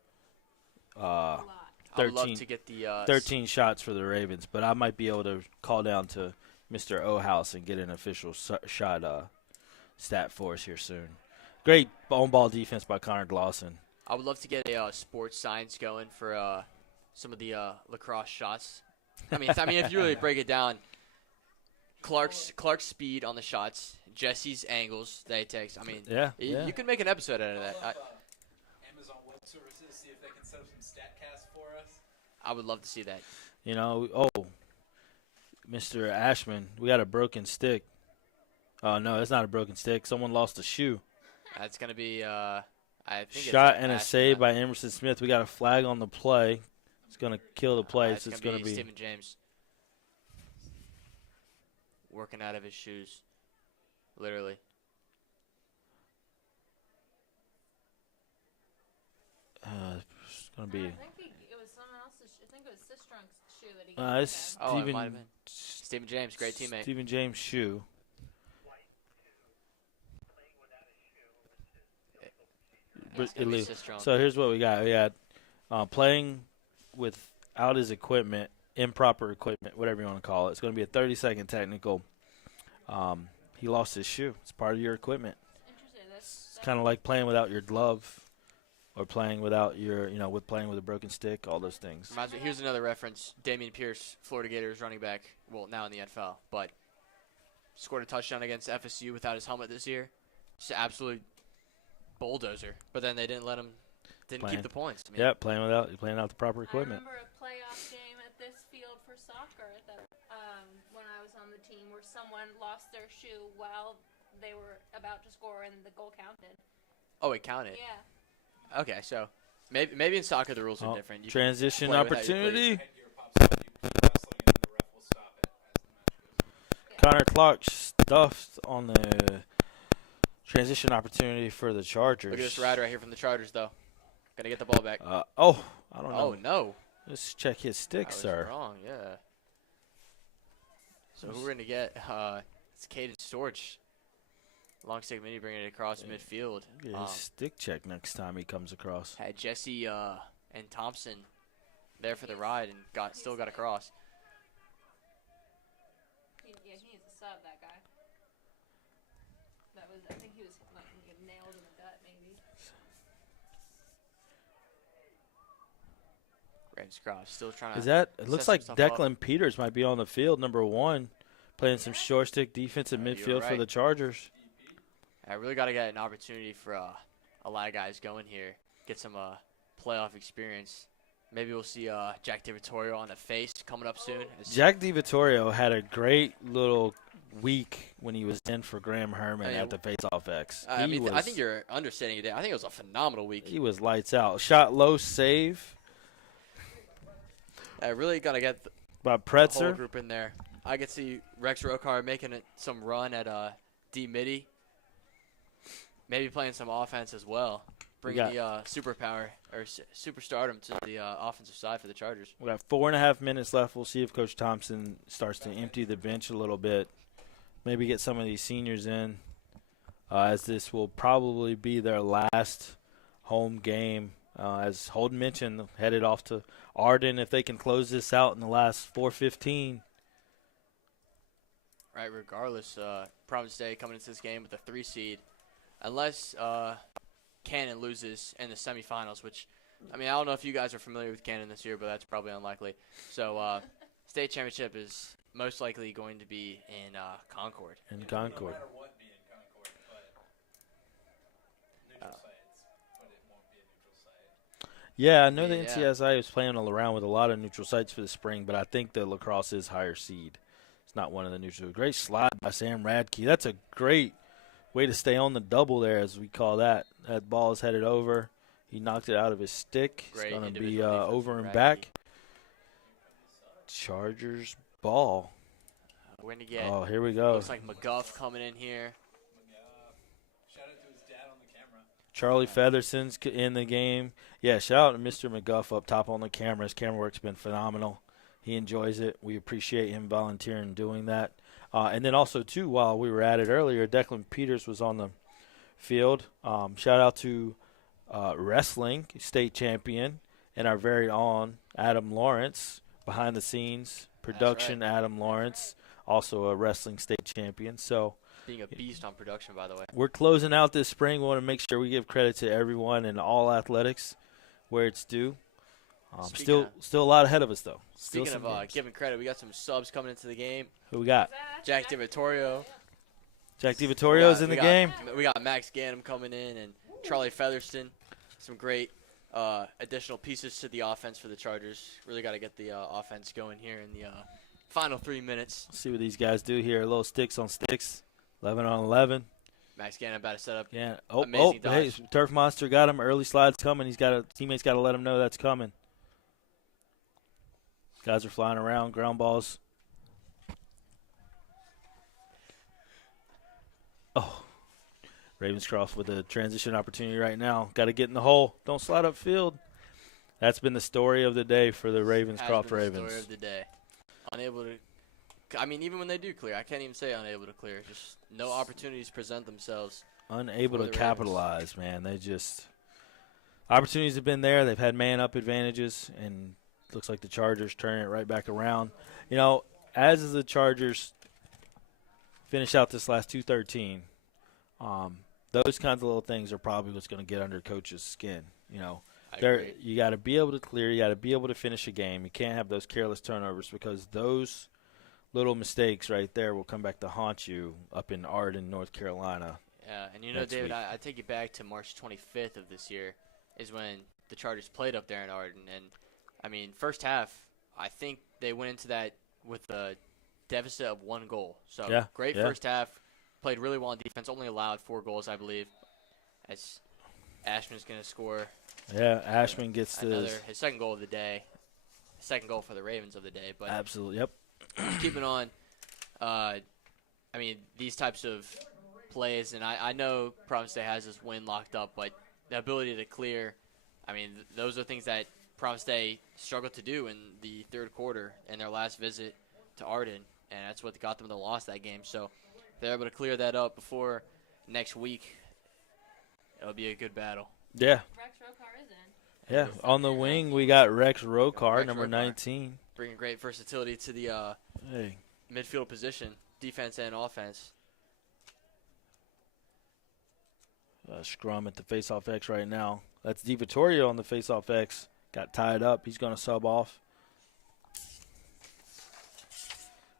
A lot. I would love 13 to get the 13 shots for the Ravens, but I might be able to call down to Mr. Ohouse and get an official shot stat for us here soon. Great on-ball defense by Connor Glosson. I would love to get a sports science going for some of the lacrosse shots. I mean, if you really break it down, Clark's speed on the shots, Jesse's angles that he takes. I mean, you can make an episode out of that. Amazon Web Services, see if they can set up some StatCast for us. I would love to see that. You know, Mr. Ashman, we got a broken stick. Oh, no, that's not a broken stick. Someone lost a shoe. That's going to be, I think Shot it's and a Ashton. save by Emerson Smith. We got a flag on the play. It's going to kill the play. It's going to be Stephen James working out of his shoes, literally. It's going to be. I think it was someone else's. I think it was Sistrunk's shoe that he got. It's Oh, it Stephen, might have been. Stephen James, great teammate. Stephen James' shoe. It's gonna be Sistrunk. So here's what we got. We got playing without his equipment, improper equipment, whatever you want to call it. It's going to be a 30-second technical. He lost his shoe. It's part of your equipment. Interesting. It's kind of like playing without your glove or playing without your, playing with a broken stick, all those things. Reminds me, here's another reference. Damian Pierce, Florida Gators running back, well, now in the NFL, but scored a touchdown against FSU without his helmet this year. Just an absolute bulldozer. But then they didn't keep the points. I mean, Yeah, playing out the proper equipment. I remember a playoff game at this field for soccer that when I was on the team where someone lost their shoe while they were about to score and the goal counted. Oh, it counted. Yeah. Okay, so maybe in soccer the rules are different. You can Transition play without your opportunity. Headgear pops up, you keep wrestling, and then the ref will stop it as the match goes on. Connor Clark stuffed on the transition opportunity for the Chargers. Look at this ride right here from the Chargers, though. Gonna get the ball back. I don't know. Oh, no. Let's check his stick, I was sir. wrong, yeah. So who we're going to get? It's Caden Storch. Long stick mini bringing it across midfield. Get his stick check next time he comes across. Had Jesse and Thompson there for the ride and still got across. He needs to sub that guy. I think he was like nailed in the gut, maybe. Ravenscroft still trying to. It looks like Declan Peters might be on the field, number 1, playing some short stick defensive midfield for the Chargers. I really got to get an opportunity for a lot of guys going here, get some playoff experience. Maybe we'll see Jack DiVittorio on the face coming up soon. Jack DiVittorio had a great little week when he was in for Graham Herman at the Face-Off X. I think you're understating it. I think it was a phenomenal week. He was lights out. Shot low, save. I really got to get by the Pretzer. whole group in there. I could see Rex Rokar making some run at D-Midi. Maybe playing some offense as well. Bringing the superpower or superstardom to the offensive side for the Chargers. We got 4.5 minutes left. We'll see if Coach Thompson starts to empty the bench a little bit. Maybe get some of these seniors in, as this will probably be their last home game. As Holden mentioned, headed off to Arden if they can close this out in the last 4:15. Right, regardless, Providence Day coming into this game with a 3 seed. Unless Cannon loses in the semifinals, which, I mean, I don't know if you guys are familiar with Cannon this year, but that's probably unlikely. So state championship is most likely going to be in Concord. No matter what, be in Concord, but neutral sites, but it won't be a neutral site. Yeah, I know the NCISAA is playing around with a lot of neutral sites for the spring, but I think the Lacrosse is higher seed. It's not one of the neutral. Great slide by Sam Radke. That's a great way to stay on the double there, as we call that. That ball is headed over. He knocked it out of his stick. It's going to be over and back. Chargers ball. We're going to get. Oh, here we go. Looks like McGuff coming in here. Shout out to his dad on the camera. Charlie Featherson's in the game. Yeah, shout out to Mr. McGuff up top on the camera. His camera work's been phenomenal. He enjoys it. We appreciate him volunteering and doing that. And then also, too, while we were at it earlier, Declan Peters was on the field. Shout out to wrestling state champion and our very own Adam Lawrence, behind the scenes, production Adam Lawrence, also a wrestling state champion. So being a beast on production, by the way. We're closing out this spring. We want to make sure we give credit to everyone in all athletics where it's due. Still a lot ahead of us, though. Speaking of giving credit, we got some subs coming into the game. Who we got? Jack DiVittorio. Jack DiVittorio's in the game. We got Max Ganem coming in and Charlie Featherston. Some great additional pieces to the offense for the Chargers. Really got to get the offense going here in the final 3 minutes. See what these guys do here. A little sticks on sticks. 11 on 11. Max Ganem about to set up. Yeah. Amazing dodge. Hey, Turf Monster got him. Early slide's coming. Teammates got to let him know that's coming. Guys are flying around, ground balls. Oh, Ravenscroft with a transition opportunity right now. Got to get in the hole. Don't slide upfield. That's been the story of the day for the Ravenscroft Ravens. Story of the day. Unable to. I mean, even when they do clear, I can't even say unable to clear. Just no opportunities present themselves. Unable to capitalize, man. They just opportunities have been there. They've had man-up advantages, and looks like the Chargers turning it right back around. You know, as the Chargers finish out this last 2:13, those kinds of little things are probably what's going to get under coach's skin. You know, you got to be able to clear. You got to be able to finish a game. You can't have those careless turnovers, because those little mistakes right there will come back to haunt you up in Arden, North Carolina. Yeah, and you know, David, I take you back to March 25th of this year is when the Chargers played up there in Arden, and I mean, first half, I think they went into that with a deficit of 1 goal. So great first half. Played really well on defense. Only allowed 4 goals, I believe. As Ashman's going to score. Yeah, Ashman gets his second goal of the day. Second goal for the Ravens of the day. But absolutely, yep. Keeping on, I mean, these types of plays, and I know Providence Day has this win locked up, but the ability to clear I mean, those are things that Providence Day struggled to do in the third quarter in their last visit to Arden, and that's what got them the loss that game. So if they're able to clear that up before next week, it'll be a good battle. Yeah. Rex Rokar is in. Yeah. On the wing, we got Rex Rokar, Rex number Rokar. 19. Bringing great versatility to the Hey. midfield position, defense and offense. Scrum at the face-off X right now. That's DiVittorio on the face-off X. Got tied up. He's going to sub off.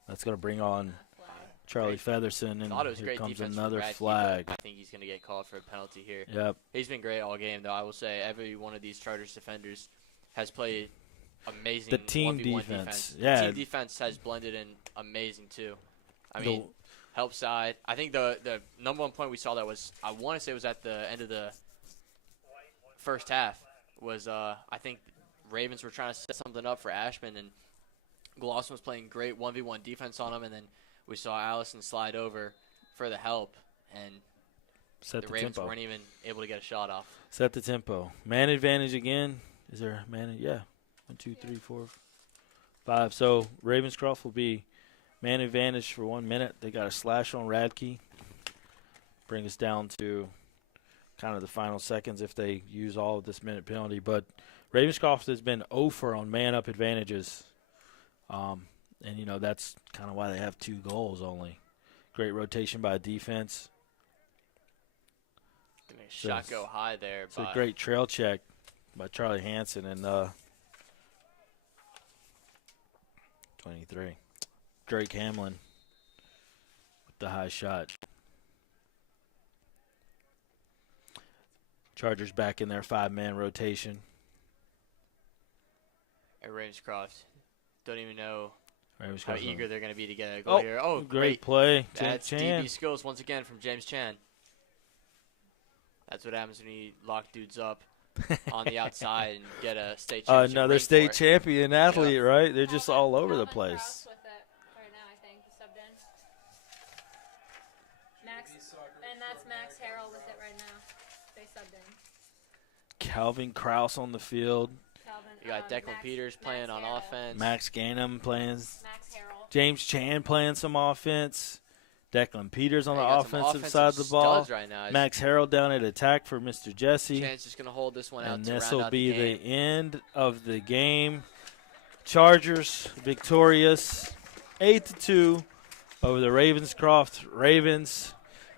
That's going to bring on Charlie Featherson, and Thought it was here great comes defense another from Radke, flag. but I think he's going to get called for a penalty here. Yep. He's been great all game, though. I will say every one of these Chargers defenders has played amazing. The team 1v1 defense. The Yeah. team defense has blended in amazing, too. I mean, help side. I think the number one point we saw that was, I want to say it was at the end of the first half, was I think Ravens were trying to set something up for Ashman, and Glosson was playing great 1v1 defense on him, and then we saw Allison slide over for the help, and Set the the Ravens tempo. weren't even able to get a shot off. Set the tempo. Man advantage again. Is there a man? Yeah. 1, 2, 3, 4, 5. So Ravenscroft will be man advantage for 1 minute. They got a slash on Radke. Bring us down to kind of the final seconds if they use all of this minute penalty. But Ravenscroft has been 0 for on man-up advantages. And, you know, that's kind of why they have 2 goals only. Great rotation by defense. Shot go high there. It's a great trail check by Charlie Hansen and 23. Drake Hamlin with the high shot. Chargers back in their 5-man rotation. at Ravenscroft. Don't even know how Ravenscroft eager they're going to be to get a goal here. Oh, great play. That's Chan. DB skills once again from James Chan. That's what happens when you lock dudes up on the outside and get a state championship. Another ring state for it. champion athlete, Yeah. right? They're just all over the Calvin place. Krause with it right now, I think, subbed in. Max, and that's Max Harrell with it right now. They subbed in. Calvin Krause on the field. Calvin, You got Declan Max, Peters playing on Harrell. offense. Max Gainham playing. Max Harrell. James Chan playing some offense. Declan Peters on They the got some offensive side of the ball. studs right now. Max Harrell down at attack for Mr. Jesse. Chan's just going to hold this one out And to this round will out be the the game. end of the game. Chargers victorious 8-2 over the Ravenscroft Ravens.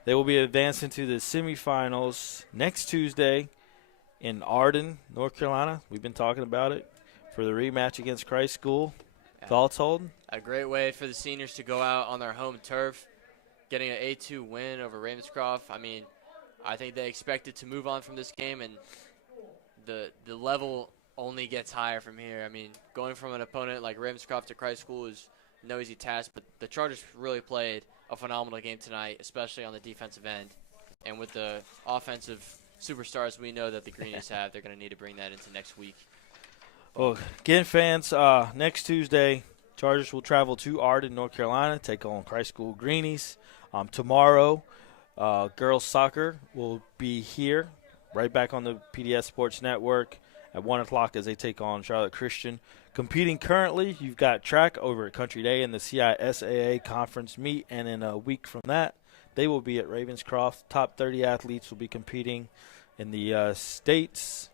They will be advancing to the semifinals next Tuesday in Arden, North Carolina. We've been talking about it for the rematch against Christ School. Yeah. Thoughts, Holden? A great way for the seniors to go out on their home turf, getting an 8-2 win over Ravenscroft. I mean, I think they expected to move on from this game, and the level only gets higher from here. I mean, going from an opponent like Ravenscroft to Christ School is no easy task, but the Chargers really played a phenomenal game tonight, especially on the defensive end. And with the offensive superstars we know that the Greenies have, they're going to need to bring that into next week. Oh, again, fans, next Tuesday, Chargers will travel to Arden, North Carolina, take on Christ School Greenies. Tomorrow, girls soccer will be here, right back on the PDS Sports Network at 1 o'clock as they take on Charlotte Christian. Competing currently, you've got track over at Country Day in the CISAA conference meet, and in a week from that, they will be at Ravenscroft. Top 30 athletes will be competing in the states.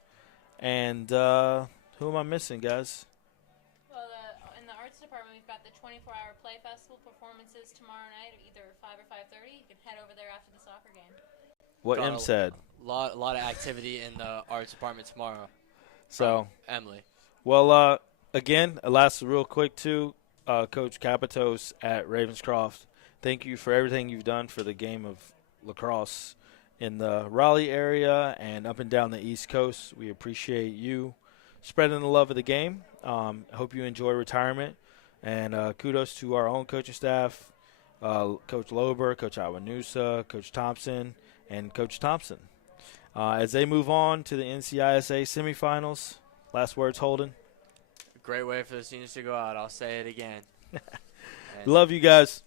And who am I missing, guys? Well, in the arts department, we've got the 24-hour play festival performances tomorrow night, either 5 or 5:30. You can head over there after the soccer game. What Got M a said. lot of activity in the arts department tomorrow. So, Emily. well, again, last real quick, too, Coach Capitos at Ravenscroft, thank you for everything you've done for the game of lacrosse in the Raleigh area and up and down the East Coast. We appreciate you spreading the love of the game. Hope you enjoy retirement. And kudos to our own coaching staff, Coach Lober, Coach Awanusa, Coach Thompson, and Coach Thompson. As they move on to the NCISAA semifinals, last words, Holden. Great way for the seniors to go out. I'll say it again. And Love you guys.